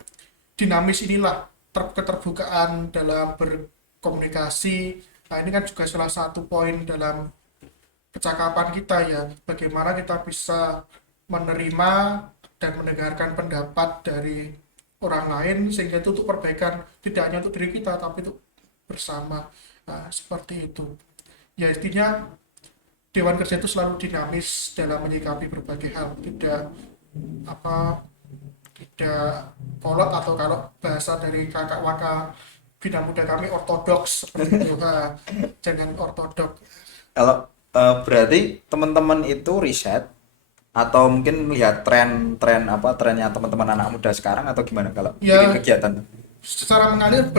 dinamis inilah keterbukaan dalam berkomunikasi. Nah ini kan juga salah satu poin dalam percakapan kita ya, bagaimana kita bisa menerima dan mendengarkan pendapat dari orang lain sehingga itu untuk perbaikan tidak hanya untuk diri kita tapi untuk bersama. Nah, seperti itu ya, intinya Dewan Kerja itu selalu dinamis dalam menyikapi berbagai hal, tidak apa tidak kolot atau kalau bahasa dari kakak waka bina muda kami ortodoks seperti itu. Jangan ortodoks. Kalau berarti teman-teman itu riset atau mungkin melihat tren-tren apa trennya teman-teman anak muda sekarang atau gimana kalau bikin Ya kegiatan? secara mengalir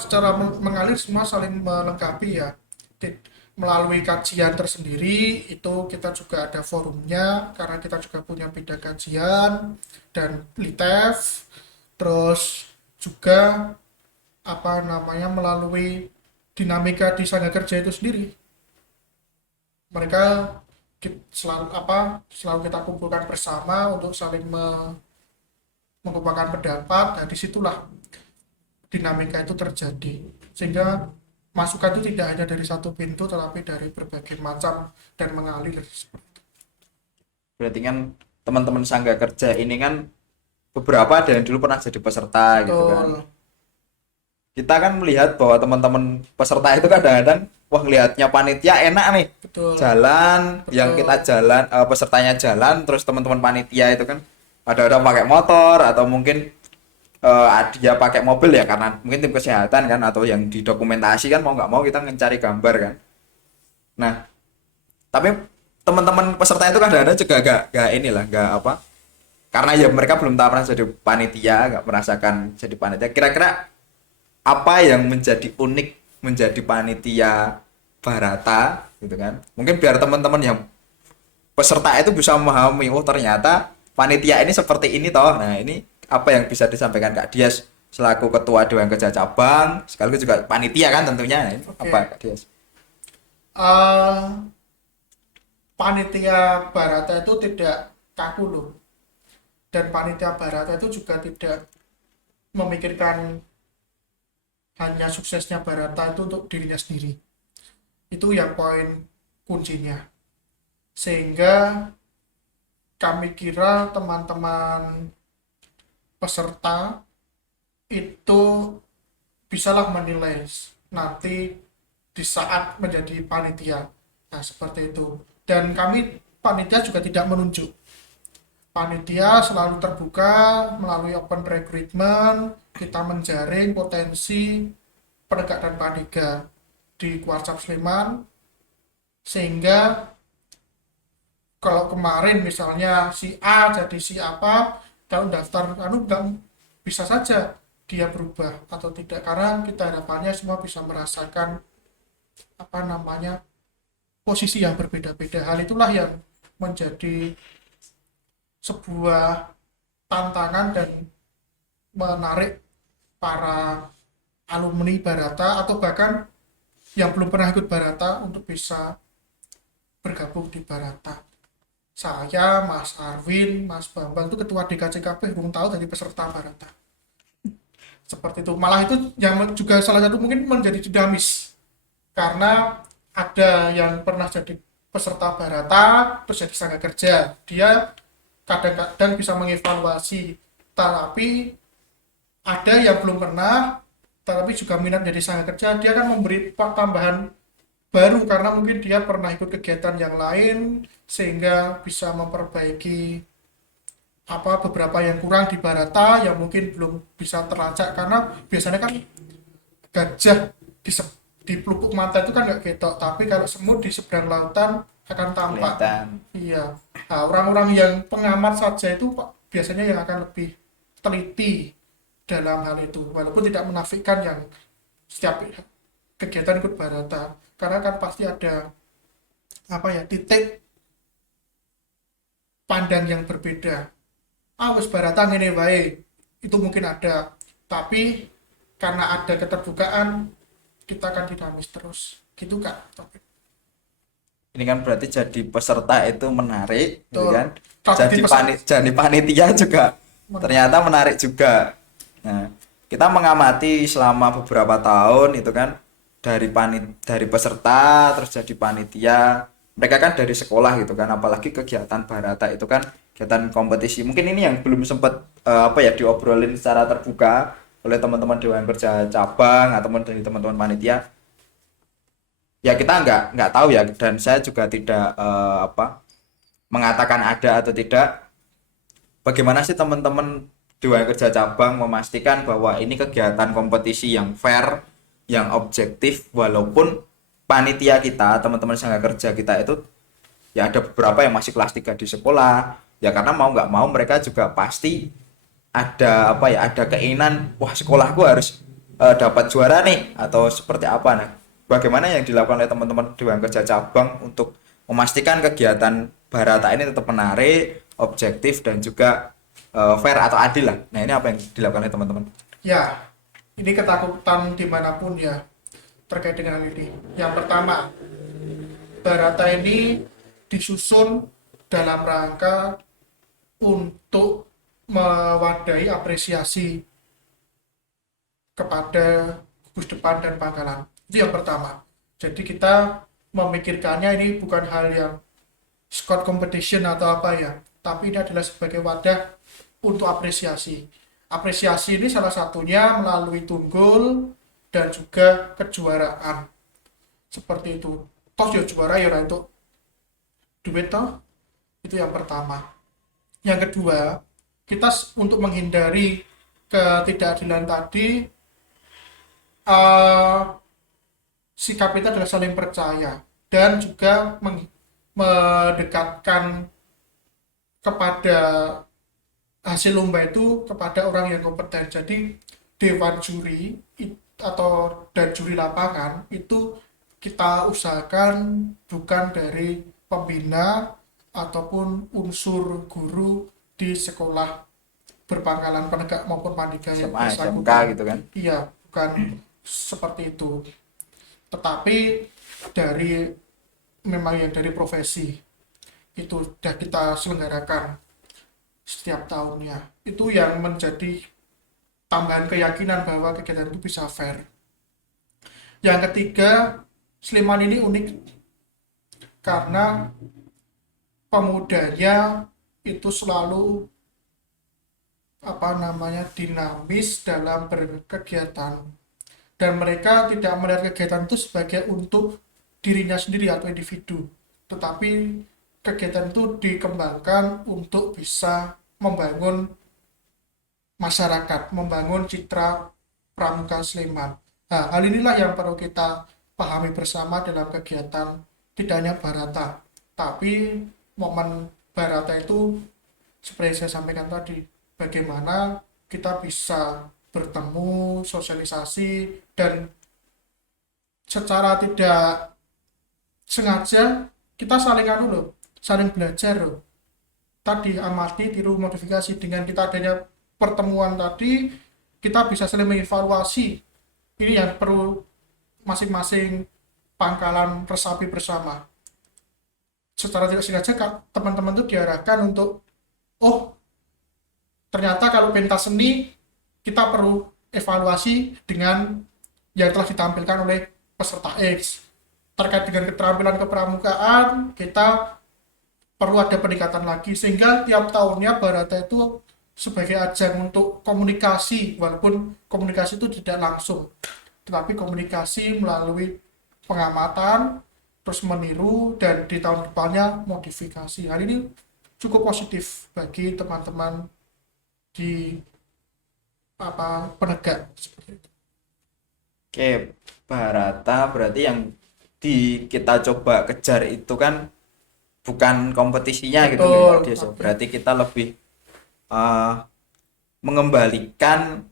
secara mengalir semua saling melengkapi ya. Melalui kajian tersendiri itu kita juga ada forumnya karena kita juga punya bidang kajian dan litef, terus juga apa namanya melalui dinamika di sangga kerja itu sendiri mereka selalu kita kumpulkan bersama untuk saling mengumpulkan pendapat. Dan disitulah dinamika itu terjadi sehingga masukan itu tidak hanya dari satu pintu tetapi dari berbagai macam dan mengalir. Berarti kan teman-teman sangga kerja ini kan beberapa ada yang dulu pernah jadi peserta gitu kan. Betul. Kita kan melihat bahwa teman-teman peserta itu kadang-kadang wah lihatnya panitia enak nih, betul, jalan yang betul. kita jalan pesertanya jalan terus teman-teman panitia itu kan ada orang pakai motor atau mungkin dia pakai mobil ya karena mungkin tim kesehatan kan atau yang didokumentasi kan mau nggak mau kita mencari gambar kan. Nah, tapi teman-teman peserta itu kadang-kadang juga gak inilah gak apa karena ya mereka belum tahu pernah jadi panitia nggak merasakan jadi panitia. Kira-kira apa yang menjadi unik menjadi panitia Barata gitu kan? Mungkin biar teman-teman yang peserta itu bisa memahami oh ternyata panitia ini seperti ini toh. Nah, ini apa yang bisa disampaikan Kak Dias selaku ketua Dewan Kerja Cabang sekaligus juga panitia kan tentunya. Nah, ini apa Oke. Kak Dias? Eh, Panitia Barata itu tidak kaku loh. Dan panitia Barata itu juga tidak memikirkan hanya suksesnya Barata itu untuk dirinya sendiri. Itu yang poin kuncinya. Sehingga kami kira teman-teman peserta itu bisalah menilai nanti di saat menjadi panitia. Nah, seperti itu. Dan kami panitia juga tidak menunjuk. Panitia selalu terbuka melalui open recruitment, kita menjaring potensi penegak dan paniga di Kuarcap Sleman, sehingga kalau kemarin misalnya si A jadi si apa, kalau daftar anu bisa saja dia berubah atau tidak karena kita harapannya semua bisa merasakan apa namanya posisi yang berbeda-beda. Hal itulah yang menjadi sebuah tantangan dan menarik para alumni Barata atau bahkan yang belum pernah ikut Barata untuk bisa bergabung di Barata. Saya, Mas Arwin, Mas Bambang itu ketua DKCKP belum tahu dari peserta Barata. Seperti itu. Malah itu yang juga salah satu mungkin menjadi dinamis karena ada yang pernah jadi peserta Barata terus jadi tenaga kerja. Dia kadang-kadang bisa mengevaluasi, tapi ada yang belum pernah tapi juga minat jadi tenaga kerja, dia kan memberi tambahan baru karena mungkin dia pernah ikut kegiatan yang lain sehingga bisa memperbaiki apa beberapa yang kurang di Barata yang mungkin belum bisa terlacak karena biasanya kan gajah di, di pelupuk mata itu kan nggak ketok, tapi kalau semut di seberang lautan akan tampak. Kelihatan. Iya. Nah, orang-orang yang pengamat saja itu biasanya yang akan lebih teliti dalam hal itu walaupun tidak menafikan yang setiap kegiatan ikut Barata karena kan pasti ada apa ya titik pandang yang berbeda. Wes Barata ngene wae. Itu mungkin ada, tapi karena ada keterbukaan kita akan dinamis terus. Gitu Kak. Ini kan berarti jadi peserta itu menarik gitu Betul. kan. Tapi di peserta Jadi panitia juga ternyata menarik juga. Nah, kita mengamati selama beberapa tahun itu kan dari peserta terus jadi panitia. Mereka kan dari sekolah gitu kan, apalagi kegiatan Barata itu kan kegiatan kompetisi. Mungkin ini yang belum sempat apa ya diobrolin secara terbuka oleh teman-teman Dewan Kerja Cabang atau dari teman-teman panitia. Ya kita nggak tahu ya dan saya juga tidak apa mengatakan ada atau tidak. Bagaimana sih teman-teman Dewan Kerja Cabang memastikan bahwa ini kegiatan kompetisi yang fair, yang objektif, walaupun panitia kita, teman-teman tenaga kerja kita itu ya ada beberapa yang masih kelas 3 di sekolah, ya karena mau nggak mau mereka juga pasti ada apa ya, ada keinginan, wah sekolahku harus dapat juara nih atau seperti apa. Nah, bagaimana yang dilakukan oleh teman-teman Dewan Kerja Cabang untuk memastikan kegiatan Barata ini tetap menarik, objektif dan juga fair atau adil lah. Nah, ini apa yang dilakukan oleh teman-teman? ya ini ketakutan dimanapun ya terkait dengan ini. Yang pertama, Barata ini disusun dalam rangka untuk mewadahi apresiasi kepada gugus depan dan Pangkalan. Itu yang pertama. Jadi kita memikirkannya ini bukan hal yang squad competition atau apa ya, tapi ini adalah sebagai wadah untuk apresiasi. Apresiasi ini salah satunya melalui tunggul dan juga kejuaraan. seperti itu. Toh ya juara ya ora untuk duit toh. Itu yang pertama. Yang kedua, kita untuk menghindari ketidakadilan tadi, eh, sikap kita adalah saling percaya dan juga mendekatkan kepada hasil lomba itu kepada orang yang kompeten. Jadi dewan juri atau dan juri lapangan itu kita usahakan bukan dari pembina ataupun unsur guru di sekolah berpangkalan penegak maupun pandega yang SMA SMK bersangkutan. gitu kan. Iya, bukan seperti itu. Tetapi dari memang yang dari profesi itu sudah kita selenggarakan setiap tahunnya. Itu yang menjadi tambahan keyakinan bahwa kegiatan itu bisa fair. Yang ketiga, Sleman ini unik karena pemudanya itu selalu dinamis dalam berkegiatan, dan mereka tidak melihat kegiatan itu sebagai untuk dirinya sendiri atau individu, tetapi kegiatan itu dikembangkan untuk bisa membangun masyarakat, membangun citra Pramuka Sleman. Nah, hal inilah yang perlu kita pahami bersama dalam kegiatan tidak hanya Barata, tapi momen Barata itu seperti yang saya sampaikan tadi, bagaimana kita bisa bertemu, sosialisasi, dan secara tidak sengaja kita saling saling belajar loh. Tadi amati, tiru, modifikasi. Dengan kita adanya pertemuan tadi, kita bisa saling mengevaluasi. Ini yang perlu masing-masing pangkalan resapi bersama. Secara tidak sengaja teman-teman itu diarahkan untuk, oh ternyata kalau pentas seni kita perlu evaluasi dengan yang telah ditampilkan oleh peserta X. Terkait dengan keterampilan kepramukaan, kita perlu ada peningkatan lagi, sehingga tiap tahunnya Barata itu sebagai ajang untuk komunikasi, walaupun komunikasi itu tidak langsung, tetapi komunikasi melalui pengamatan, terus meniru, dan di tahun depannya modifikasi. Hal ini cukup positif bagi teman-teman di penegak seperti itu. Oke, Barata berarti yang kita coba kejar itu kan bukan kompetisinya gitu loh Betul, Mbak Des. Berarti kita lebih eh, mengembalikan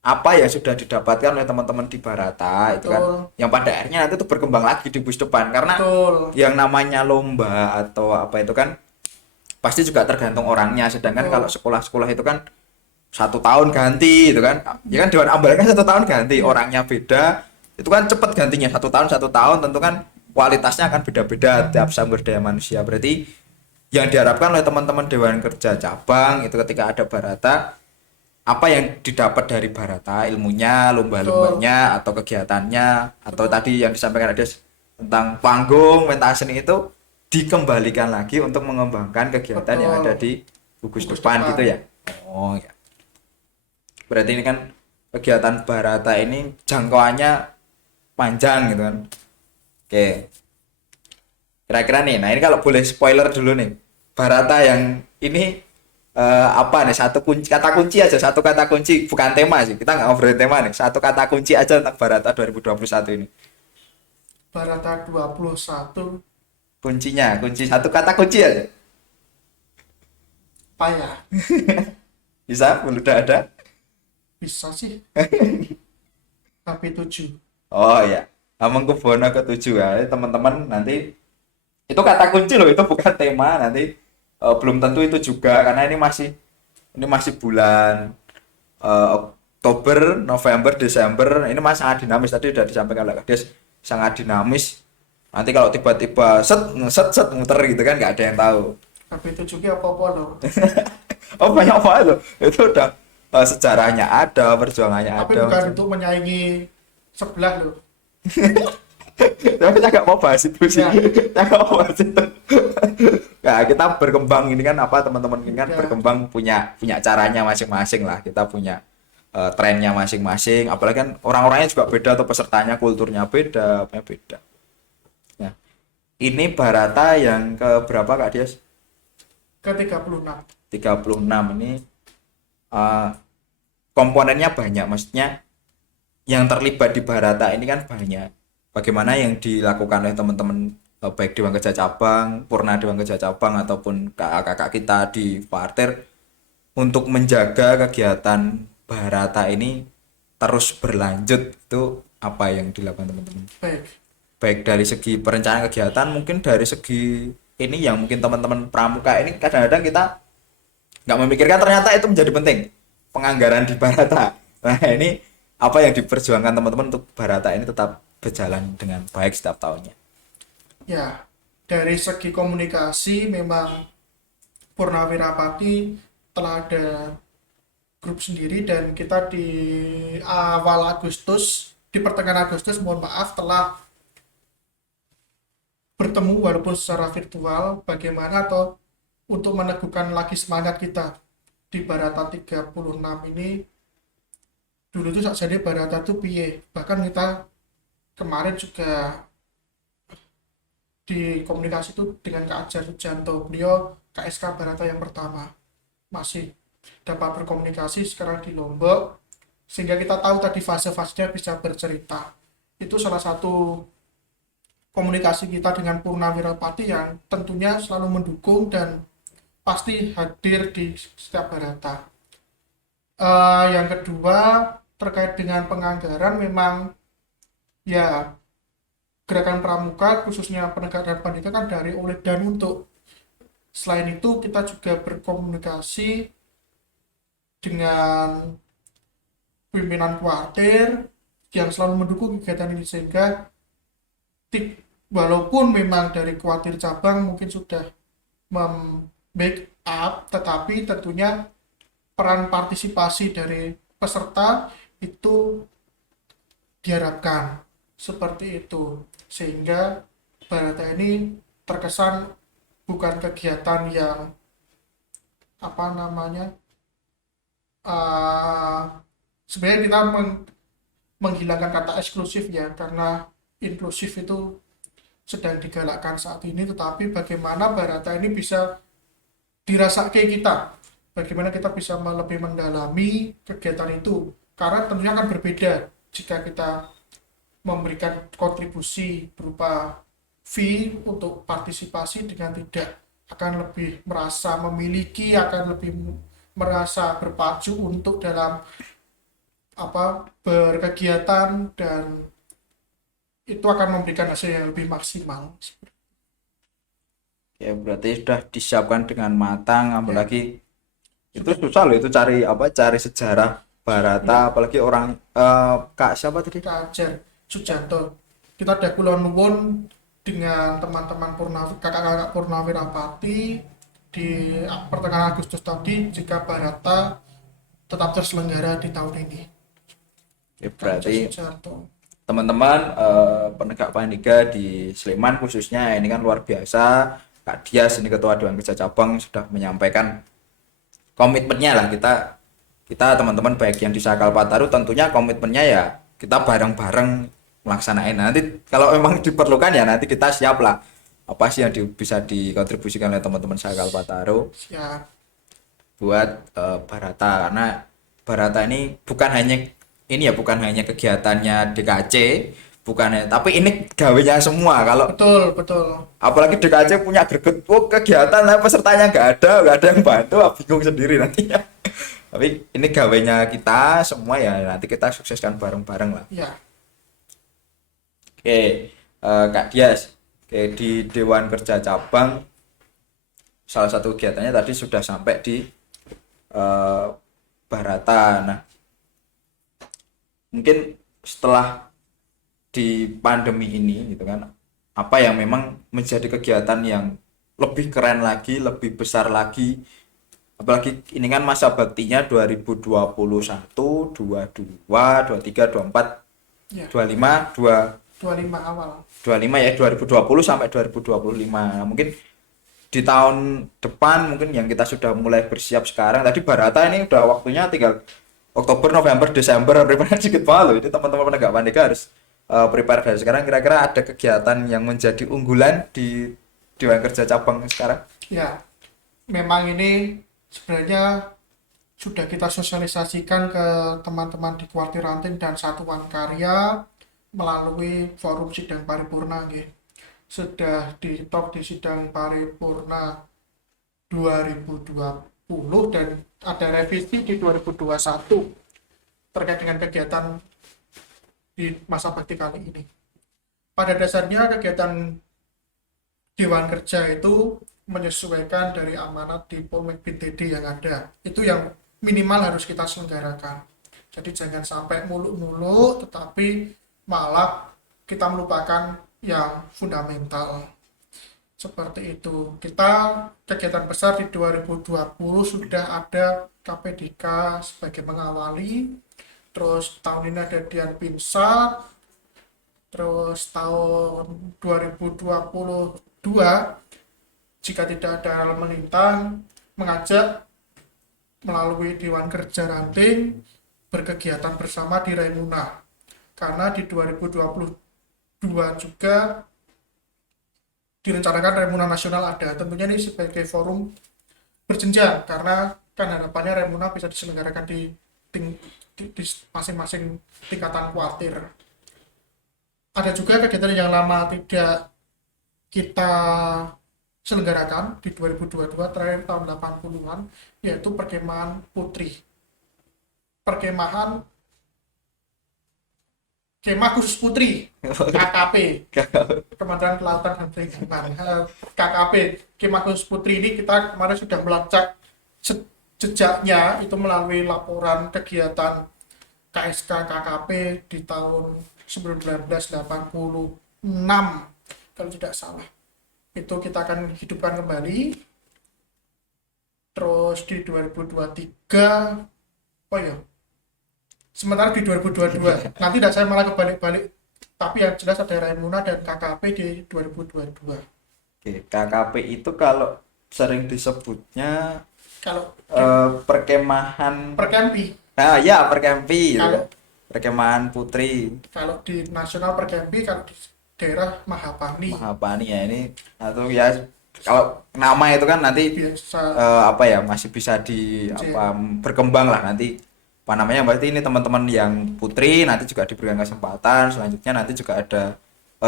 apa yang sudah didapatkan oleh teman-teman di Barata itu kan, betul, yang pada akhirnya nanti itu berkembang lagi di bus depan, karena betul, yang namanya lomba atau apa itu kan pasti juga tergantung orangnya, sedangkan betul. kalau sekolah-sekolah itu kan 1 tahun ganti itu kan, ya kan Dewan Ambil kan 1 tahun ganti, Iya, orangnya beda, itu kan cepet gantinya 1 tahun 1 tahun, tentu kan kualitasnya akan beda-beda tiap sumber daya manusia. Berarti yang diharapkan oleh teman-teman Dewan Kerja Cabang itu ketika ada Barata, apa yang didapat dari Barata, ilmunya, betul, lomba-lombanya atau kegiatannya, atau betul, tadi yang disampaikan ada tentang panggung, pentas seni itu dikembalikan lagi untuk mengembangkan kegiatan yang ada betul. di gugus Gugus depan gitu depan. ya. Oh ya. Berarti ini kan kegiatan Barata ini jangkauannya panjang gitu kan. Oke. Kira-kira nih, nah ini kalau boleh spoiler dulu nih. Barata yang ini apa nih, satu kunci, kata kunci aja, satu kata kunci, bukan tema sih. Kita nggak ngobrolin tema nih. Satu kata kunci aja tentang Barata 2021 ini. Barata 21 Kuncinya, kunci, satu kata kunci aja. payah. Bisa? Belum udah ada? Bisa sih, tapi 7. Oh ya. Hamengkubuwono ke-7 ya. Teman-teman nanti itu kata kunci loh, itu bukan tema. Nanti belum tentu itu juga, karena ini masih bulan Oktober, November, Desember. Ini masih sangat dinamis, tadi udah disampaikan oleh Kades, sangat dinamis. Nanti kalau tiba-tiba set set set muter gitu kan, nggak ada yang tahu. Tapi 7 ki apa-apa loh. Oh banyak banget loh. Itu udah sejarahnya ada, perjuangannya Tapi ada. bukan untuk menyaingi sebelah loh. Tapi saya nggak mau bahas itu sih. Ya, Saya nggak mau bahas itu. Nah, kita berkembang ini kan apa, teman-teman ini kan ya, berkembang punya punya caranya masing-masing lah. Kita punya trennya masing-masing. Apalagi kan orang-orangnya juga beda, atau pesertanya kulturnya beda, apanya beda. Ini Barata yang ke berapa Kak Dias? ke 36. 36 ini eh, komponennya banyak, maksudnya yang terlibat di Barata ini kan banyak. Bagaimana yang dilakukan oleh teman-teman baik Dewan Kerja Cabang, Purna Dewan Kerja Cabang ataupun kakak-kakak kita di Parter untuk menjaga kegiatan Barata ini terus berlanjut, itu apa yang dilakukan teman-teman? Baik. Baik dari segi perencanaan kegiatan, mungkin dari segi ini yang mungkin teman-teman pramuka ini kadang-kadang kita nggak memikirkan ternyata itu menjadi penting, penganggaran di Barata. Nah ini apa yang diperjuangkan teman-teman untuk Barata ini tetap berjalan dengan baik setiap tahunnya. Ya, dari segi komunikasi memang Purnawira Pati telah ada grup sendiri dan kita di awal Agustus, di pertengahan Agustus, mohon maaf, telah bertemu walaupun secara virtual bagaimana atau untuk meneguhkan lagi semangat kita di Barata 36 ini. Dulu tuh jadi Barata tuh piye, bahkan kita kemarin juga di komunikasi itu dengan Kak Ajar Sujanto, beliau KSK Barata yang pertama, masih dapat berkomunikasi sekarang di Lombok, sehingga kita tahu tadi fase-fasenya bisa bercerita. Itu salah satu komunikasi kita dengan Purnawira Pati yang tentunya selalu mendukung dan pasti hadir di setiap Barata. Yang kedua, terkait dengan penganggaran, memang ya gerakan pramuka khususnya penegakan pendidikan kan dari, oleh, dan untuk. Selain itu kita juga berkomunikasi dengan pimpinan kuartir yang selalu mendukung kegiatan ini, sehingga walaupun memang dari kuartir cabang mungkin sudah backup, tetapi tentunya peran partisipasi dari peserta itu diharapkan seperti itu, sehingga Barata ini terkesan bukan kegiatan yang apa namanya, uh, sebenarnya kita menghilangkan kata eksklusif ya, karena inklusif itu sedang digalakkan saat ini, tetapi bagaimana Barata ini bisa dirasakan kita, bagaimana kita bisa lebih mendalami kegiatan itu, karena tentunya akan berbeda jika kita memberikan kontribusi berupa fee untuk partisipasi dengan tidak, akan lebih merasa memiliki, akan lebih merasa berpacu untuk dalam berkegiatan, dan itu akan memberikan hasil yang lebih maksimal. Ya berarti sudah disiapkan dengan matang, Ya, apalagi itu sudah. susah loh, itu cari sejarah Barata, Ya, apalagi orang Kak siapa tadi? Kak Ajar Sujanto, kita ada kulon nuwun dengan teman-teman kakak-kakak Purnawira Pati di pertengahan Agustus tadi, jika Barata tetap terselenggara di tahun ini. Ya Kak Ajar berarti Sujanto. teman-teman penegak Pandega di Sleman khususnya ini kan luar biasa. Kak Dias ini Ketua Dewan Kerja Cabang sudah menyampaikan komitmennya lah, kita kita teman-teman baik yang di Sakal Pataru tentunya komitmennya ya kita bareng-bareng melaksanain. Nanti kalau memang diperlukan ya nanti kita siap lah apa sih yang bisa dikontribusikan oleh teman-teman Sakal Pataru Ya, buat Barata, karena Barata ini bukan hanya kegiatannya DKC, tapi ini gawenya semua. Kalau betul, betul. apalagi DKC punya greget, kegiatan lah pesertanya nggak ada yang bantu, bingung sendiri nantinya. Tapi ini gawenya kita semua ya, nanti kita sukseskan bareng-bareng lah. Ya, Oke, Kak Dias, oke, di Dewan Kerja Cabang salah satu kegiatannya tadi sudah sampai di eh, Barata. Nah, mungkin setelah di pandemi ini gitu kan, apa yang memang menjadi kegiatan yang lebih keren lagi, lebih besar lagi, apalagi ini kan masa baktinya 2021, 22, 23, 24, ya, 25, 25 awal. 25 ya, 2020 sampai 2025. Nah, mungkin di tahun depan mungkin yang kita sudah mulai bersiap sekarang, tadi Barata ini udah waktunya tinggal Oktober, November, Desember, April, sedikit banget loh. Ini teman-teman penegak Pandega harus prepare dari sekarang, kira-kira ada kegiatan yang menjadi unggulan di Dewan Kerja Cabang sekarang? Ya, memang ini sebenarnya sudah kita sosialisasikan ke teman-teman di Kuartir Ranting dan Satuan Karya melalui forum sidang paripurna nggih. Sudah ditok di sidang paripurna 2020 dan ada revisi di 2021 terkait dengan kegiatan di masa bakti kali ini. Pada dasarnya kegiatan Dewan Kerja itu menyesuaikan dari amanat di Polmek BTD yang ada. Itu yang minimal harus kita selenggarakan. Jadi jangan sampai muluk-muluk tetapi malah kita melupakan yang fundamental. Seperti itu. Kita kegiatan besar di 2020 sudah ada KPDK sebagai mengawali. Terus tahun ini ada Dian Pinsat. Terus tahun 2022 jika tidak ada hal melintang mengajak melalui Dewan Kerja Ranting berkegiatan bersama di Raimuna. Karena di 2022 juga direncanakan Raimuna Nasional ada. Tentunya ini sebagai forum berjenjang karena kan harapannya Raimuna bisa diselenggarakan di masing-masing tingkatan kuartir. Ada juga kegiatan yang lama tidak kita selenggarakan di 2022 terakhir tahun 80-an yaitu perkemahan putri. Perkemahan Kemah Khusus Putri KKP Kementerian Kelautan dan Perikanan KKP Kemah Khusus Putri ini kita kemarin sudah melacak jejaknya itu melalui laporan kegiatan KSK KKP di tahun 1986 kalau tidak salah. Itu kita akan hidupkan kembali. Terus di 2023 oh ya, sementara di 2022 nanti tidak saya malah kebalik-balik, tapi yang jelas ada Raimuna dan KKP di 2022. Oke, KKP itu kalau sering disebutnya Kalau perkemahan perkempi, ya perkempi gitu. kalau Perkemahan putri kalau di nasional perkempi, kalau di daerah Mahapani Mahapani ya ini, atau ya kalau nama itu kan nanti biasa. apa ya masih bisa di apa berkembang lah nanti apa namanya, berarti ini teman-teman yang putri nanti juga diberikan kesempatan. Selanjutnya nanti juga ada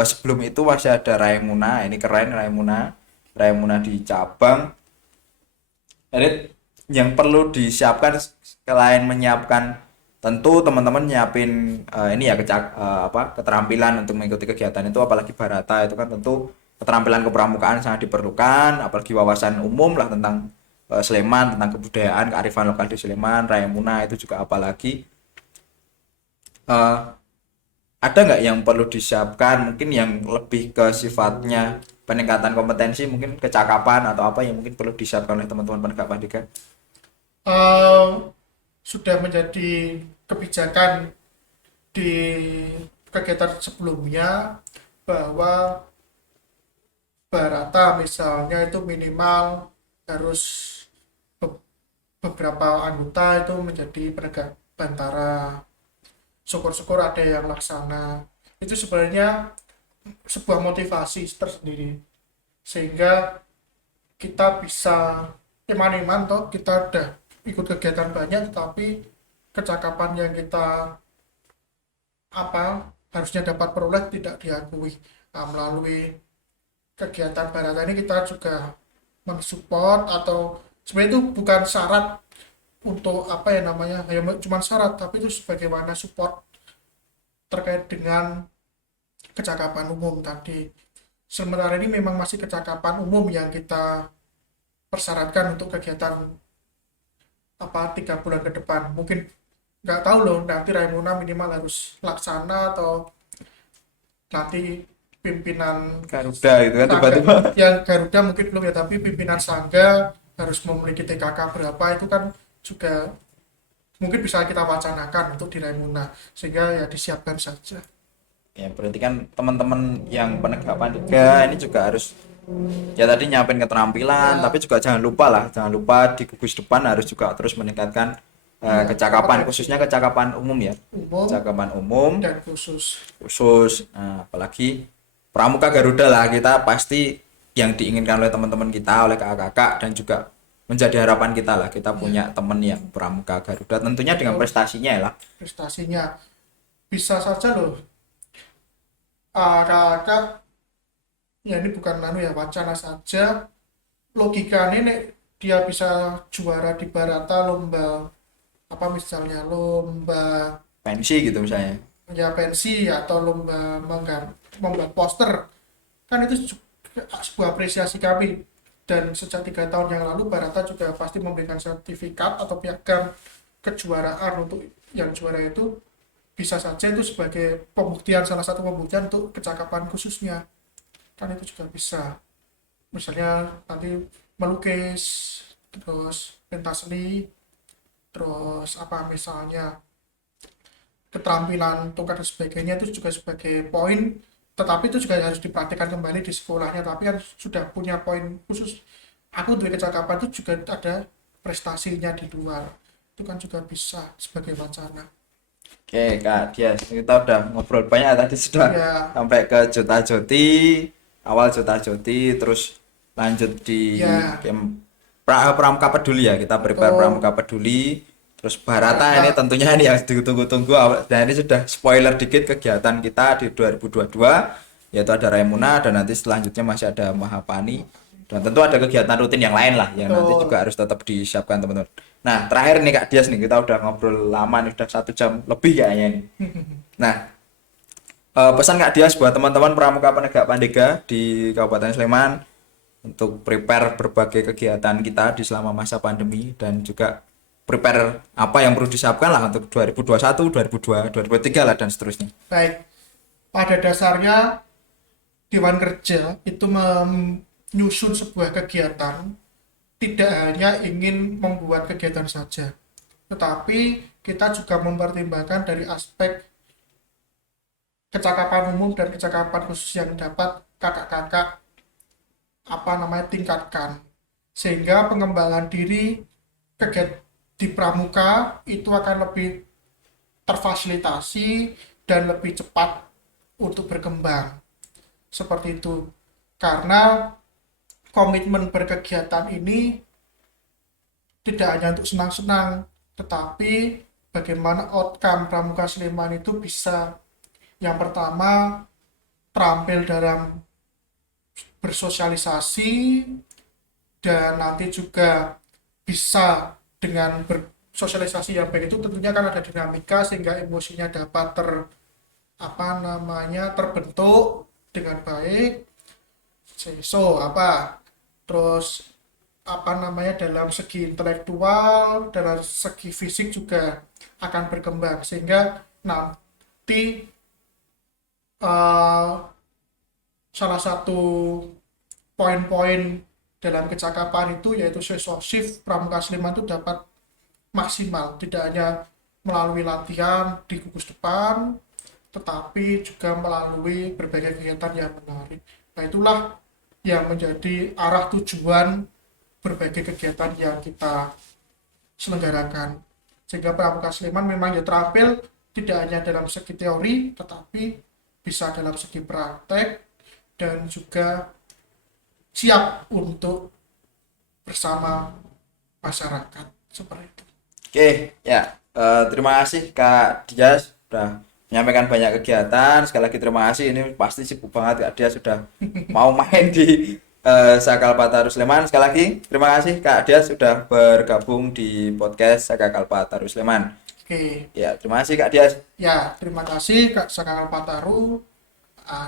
sebelum itu masih ada Raimuna, ini keren Raimuna di cabang. Jadi yang perlu disiapkan selain menyiapkan, tentu teman-teman nyiapin ini ya keterampilan untuk mengikuti kegiatan itu, apalagi Barata itu kan tentu keterampilan kepramukaan sangat diperlukan, apalagi wawasan umum lah tentang Sleman, tentang kebudayaan, kearifan lokal di Sleman. Raimuna itu juga apalagi eh, ada nggak yang perlu disiapkan, mungkin yang lebih ke sifatnya peningkatan kompetensi, mungkin kecakapan atau apa yang mungkin perlu disiapkan oleh teman-teman penegak pendidikan? Eh, sudah menjadi kebijakan di kegiatan sebelumnya bahwa Barata misalnya itu minimal harus beberapa anggota itu menjadi penegak bantara. Syukur-syukur ada yang laksana. Itu sebenarnya sebuah motivasi tersendiri sehingga kita bisa iman-iman toh kita udah ikut kegiatan banyak tapi kecakapan yang kita harusnya dapat peroleh tidak diakui. Nah, melalui kegiatan Barata ini kita juga mensupport, atau sebenarnya itu bukan syarat untuk cuma syarat, tapi itu sebagaimana support terkait dengan kecakapan umum tadi. Sementara ini memang masih kecakapan umum yang kita persyaratkan untuk kegiatan 3 bulan ke depan. Mungkin nggak tahu loh nanti Raimuna minimal harus laksana atau nanti pimpinan Garuda itu kan Sangga, tiba-tiba yang Garuda mungkin belum ya, tapi pimpinan Sangga harus memiliki TKK berapa itu kan juga mungkin bisa kita wacanakan untuk di Raimuna sehingga ya disiapkan saja. ya. Berarti kan teman-teman yang penegak pandega ini juga harus ya tadi nyiapin keterampilan, tapi juga jangan lupa di gugus depan harus juga terus meningkatkan Iya, kecakapan, kompetensi khususnya kecakapan umum ya, umum kecakapan umum dan khusus. khusus. Nah, apalagi Pramuka Garuda lah, kita pasti yang diinginkan oleh teman-teman kita, oleh kakak-kakak, dan juga menjadi harapan kita lah, kita Ya, punya teman yang Pramuka Garuda, tentunya dengan betul. prestasinya ya lah. Prestasinya bisa saja loh, kakak, ya ini bukan ya wacana saja, logikanya nek dia bisa juara di Barata lomba apa misalnya lomba Pensi gitu misalnya. ya pensi atau lomba membuat poster, kan itu juga sebuah apresiasi kami. Dan sejak 3 tahun yang lalu Barata juga pasti memberikan sertifikat atau piagam kejuaraan untuk yang juara itu, bisa saja itu sebagai pembuktian, salah satu pembuktian untuk kecakapan khususnya, kan itu juga bisa. Misalnya nanti melukis, terus pentas seni, terus apa misalnya keterampilan tungkat dan sebagainya, itu juga sebagai poin, tetapi itu juga harus dipraktikkan kembali di sekolahnya, tapi kan sudah punya poin khusus, aku dari kecakapan itu juga ada prestasinya di luar, itu kan juga bisa sebagai wacana. Oke Kak Dias, kita udah ngobrol banyak tadi, sudah Ya, sampai ke Jota Joti, awal Jota Joti, terus lanjut di ya, Pramuka Peduli ya, kita prepare betul. Pramuka Peduli, terus Barata ini Barata, tentunya ini yang ditunggu-tunggu, dan ini sudah spoiler dikit kegiatan kita di 2022, yaitu ada Raimuna, dan nanti selanjutnya masih ada Mahapani, dan tentu ada kegiatan rutin yang lain lah yang nanti betul. juga harus tetap disiapkan teman-teman. Nah, terakhir nih Kak Dias nih, kita udah ngobrol lama nih, udah 1 jam lebih kayaknya nih. Nah, pesan Kak Dias buat teman-teman Pramuka Penegak Pandega di Kabupaten Sleman untuk prepare berbagai kegiatan kita di selama masa pandemi, dan juga prepare apa yang perlu disiapkan lah untuk 2021, 2002, 2023 lah dan seterusnya. Baik, pada dasarnya Dewan Kerja itu menyusun sebuah kegiatan tidak hanya ingin membuat kegiatan saja, tetapi kita juga mempertimbangkan dari aspek kecakapan umum dan kecakapan khusus yang dapat kakak-kakak tingkatkan, sehingga pengembangan diri kegiatan di pramuka itu akan lebih terfasilitasi dan lebih cepat untuk berkembang, seperti itu. Karena komitmen berkegiatan ini tidak hanya untuk senang-senang, tetapi bagaimana outcome Pramuka Sleman itu bisa, yang pertama, terampil dalam bersosialisasi, dan nanti juga bisa dengan bersosialisasi yang baik itu tentunya kan ada dinamika sehingga emosinya dapat terbentuk dengan baik. So terus dalam segi intelektual, dalam segi fisik juga akan berkembang, sehingga nanti eh, salah satu poin-poin dalam kecakapan itu yaitu sesosif Pramuka Sleman itu dapat maksimal, tidak hanya melalui latihan di gugus depan, tetapi juga melalui berbagai kegiatan yang menarik. Nah, itulah yang menjadi arah tujuan berbagai kegiatan yang kita selenggarakan. Sehingga Pramuka Sleman memang ya terampil tidak hanya dalam segi teori, tetapi bisa dalam segi praktek, dan juga siap untuk bersama masyarakat, seperti itu. Oke, ya. Terima kasih Kak Dias sudah menyampaikan banyak kegiatan. Sekali lagi terima kasih. Ini pasti sibuk banget Kak Dias sudah mau main di Sakal Pataru Sleman. Sekali lagi terima kasih Kak Dias sudah bergabung di podcast Sakal Pataru Sleman. Oke, Ya, terima kasih Kak Dias. ya terima kasih Kak Sakal Pataru.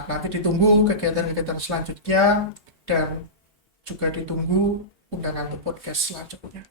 Nanti ditunggu kegiatan-kegiatan selanjutnya, dan juga ditunggu undangan untuk podcast selanjutnya.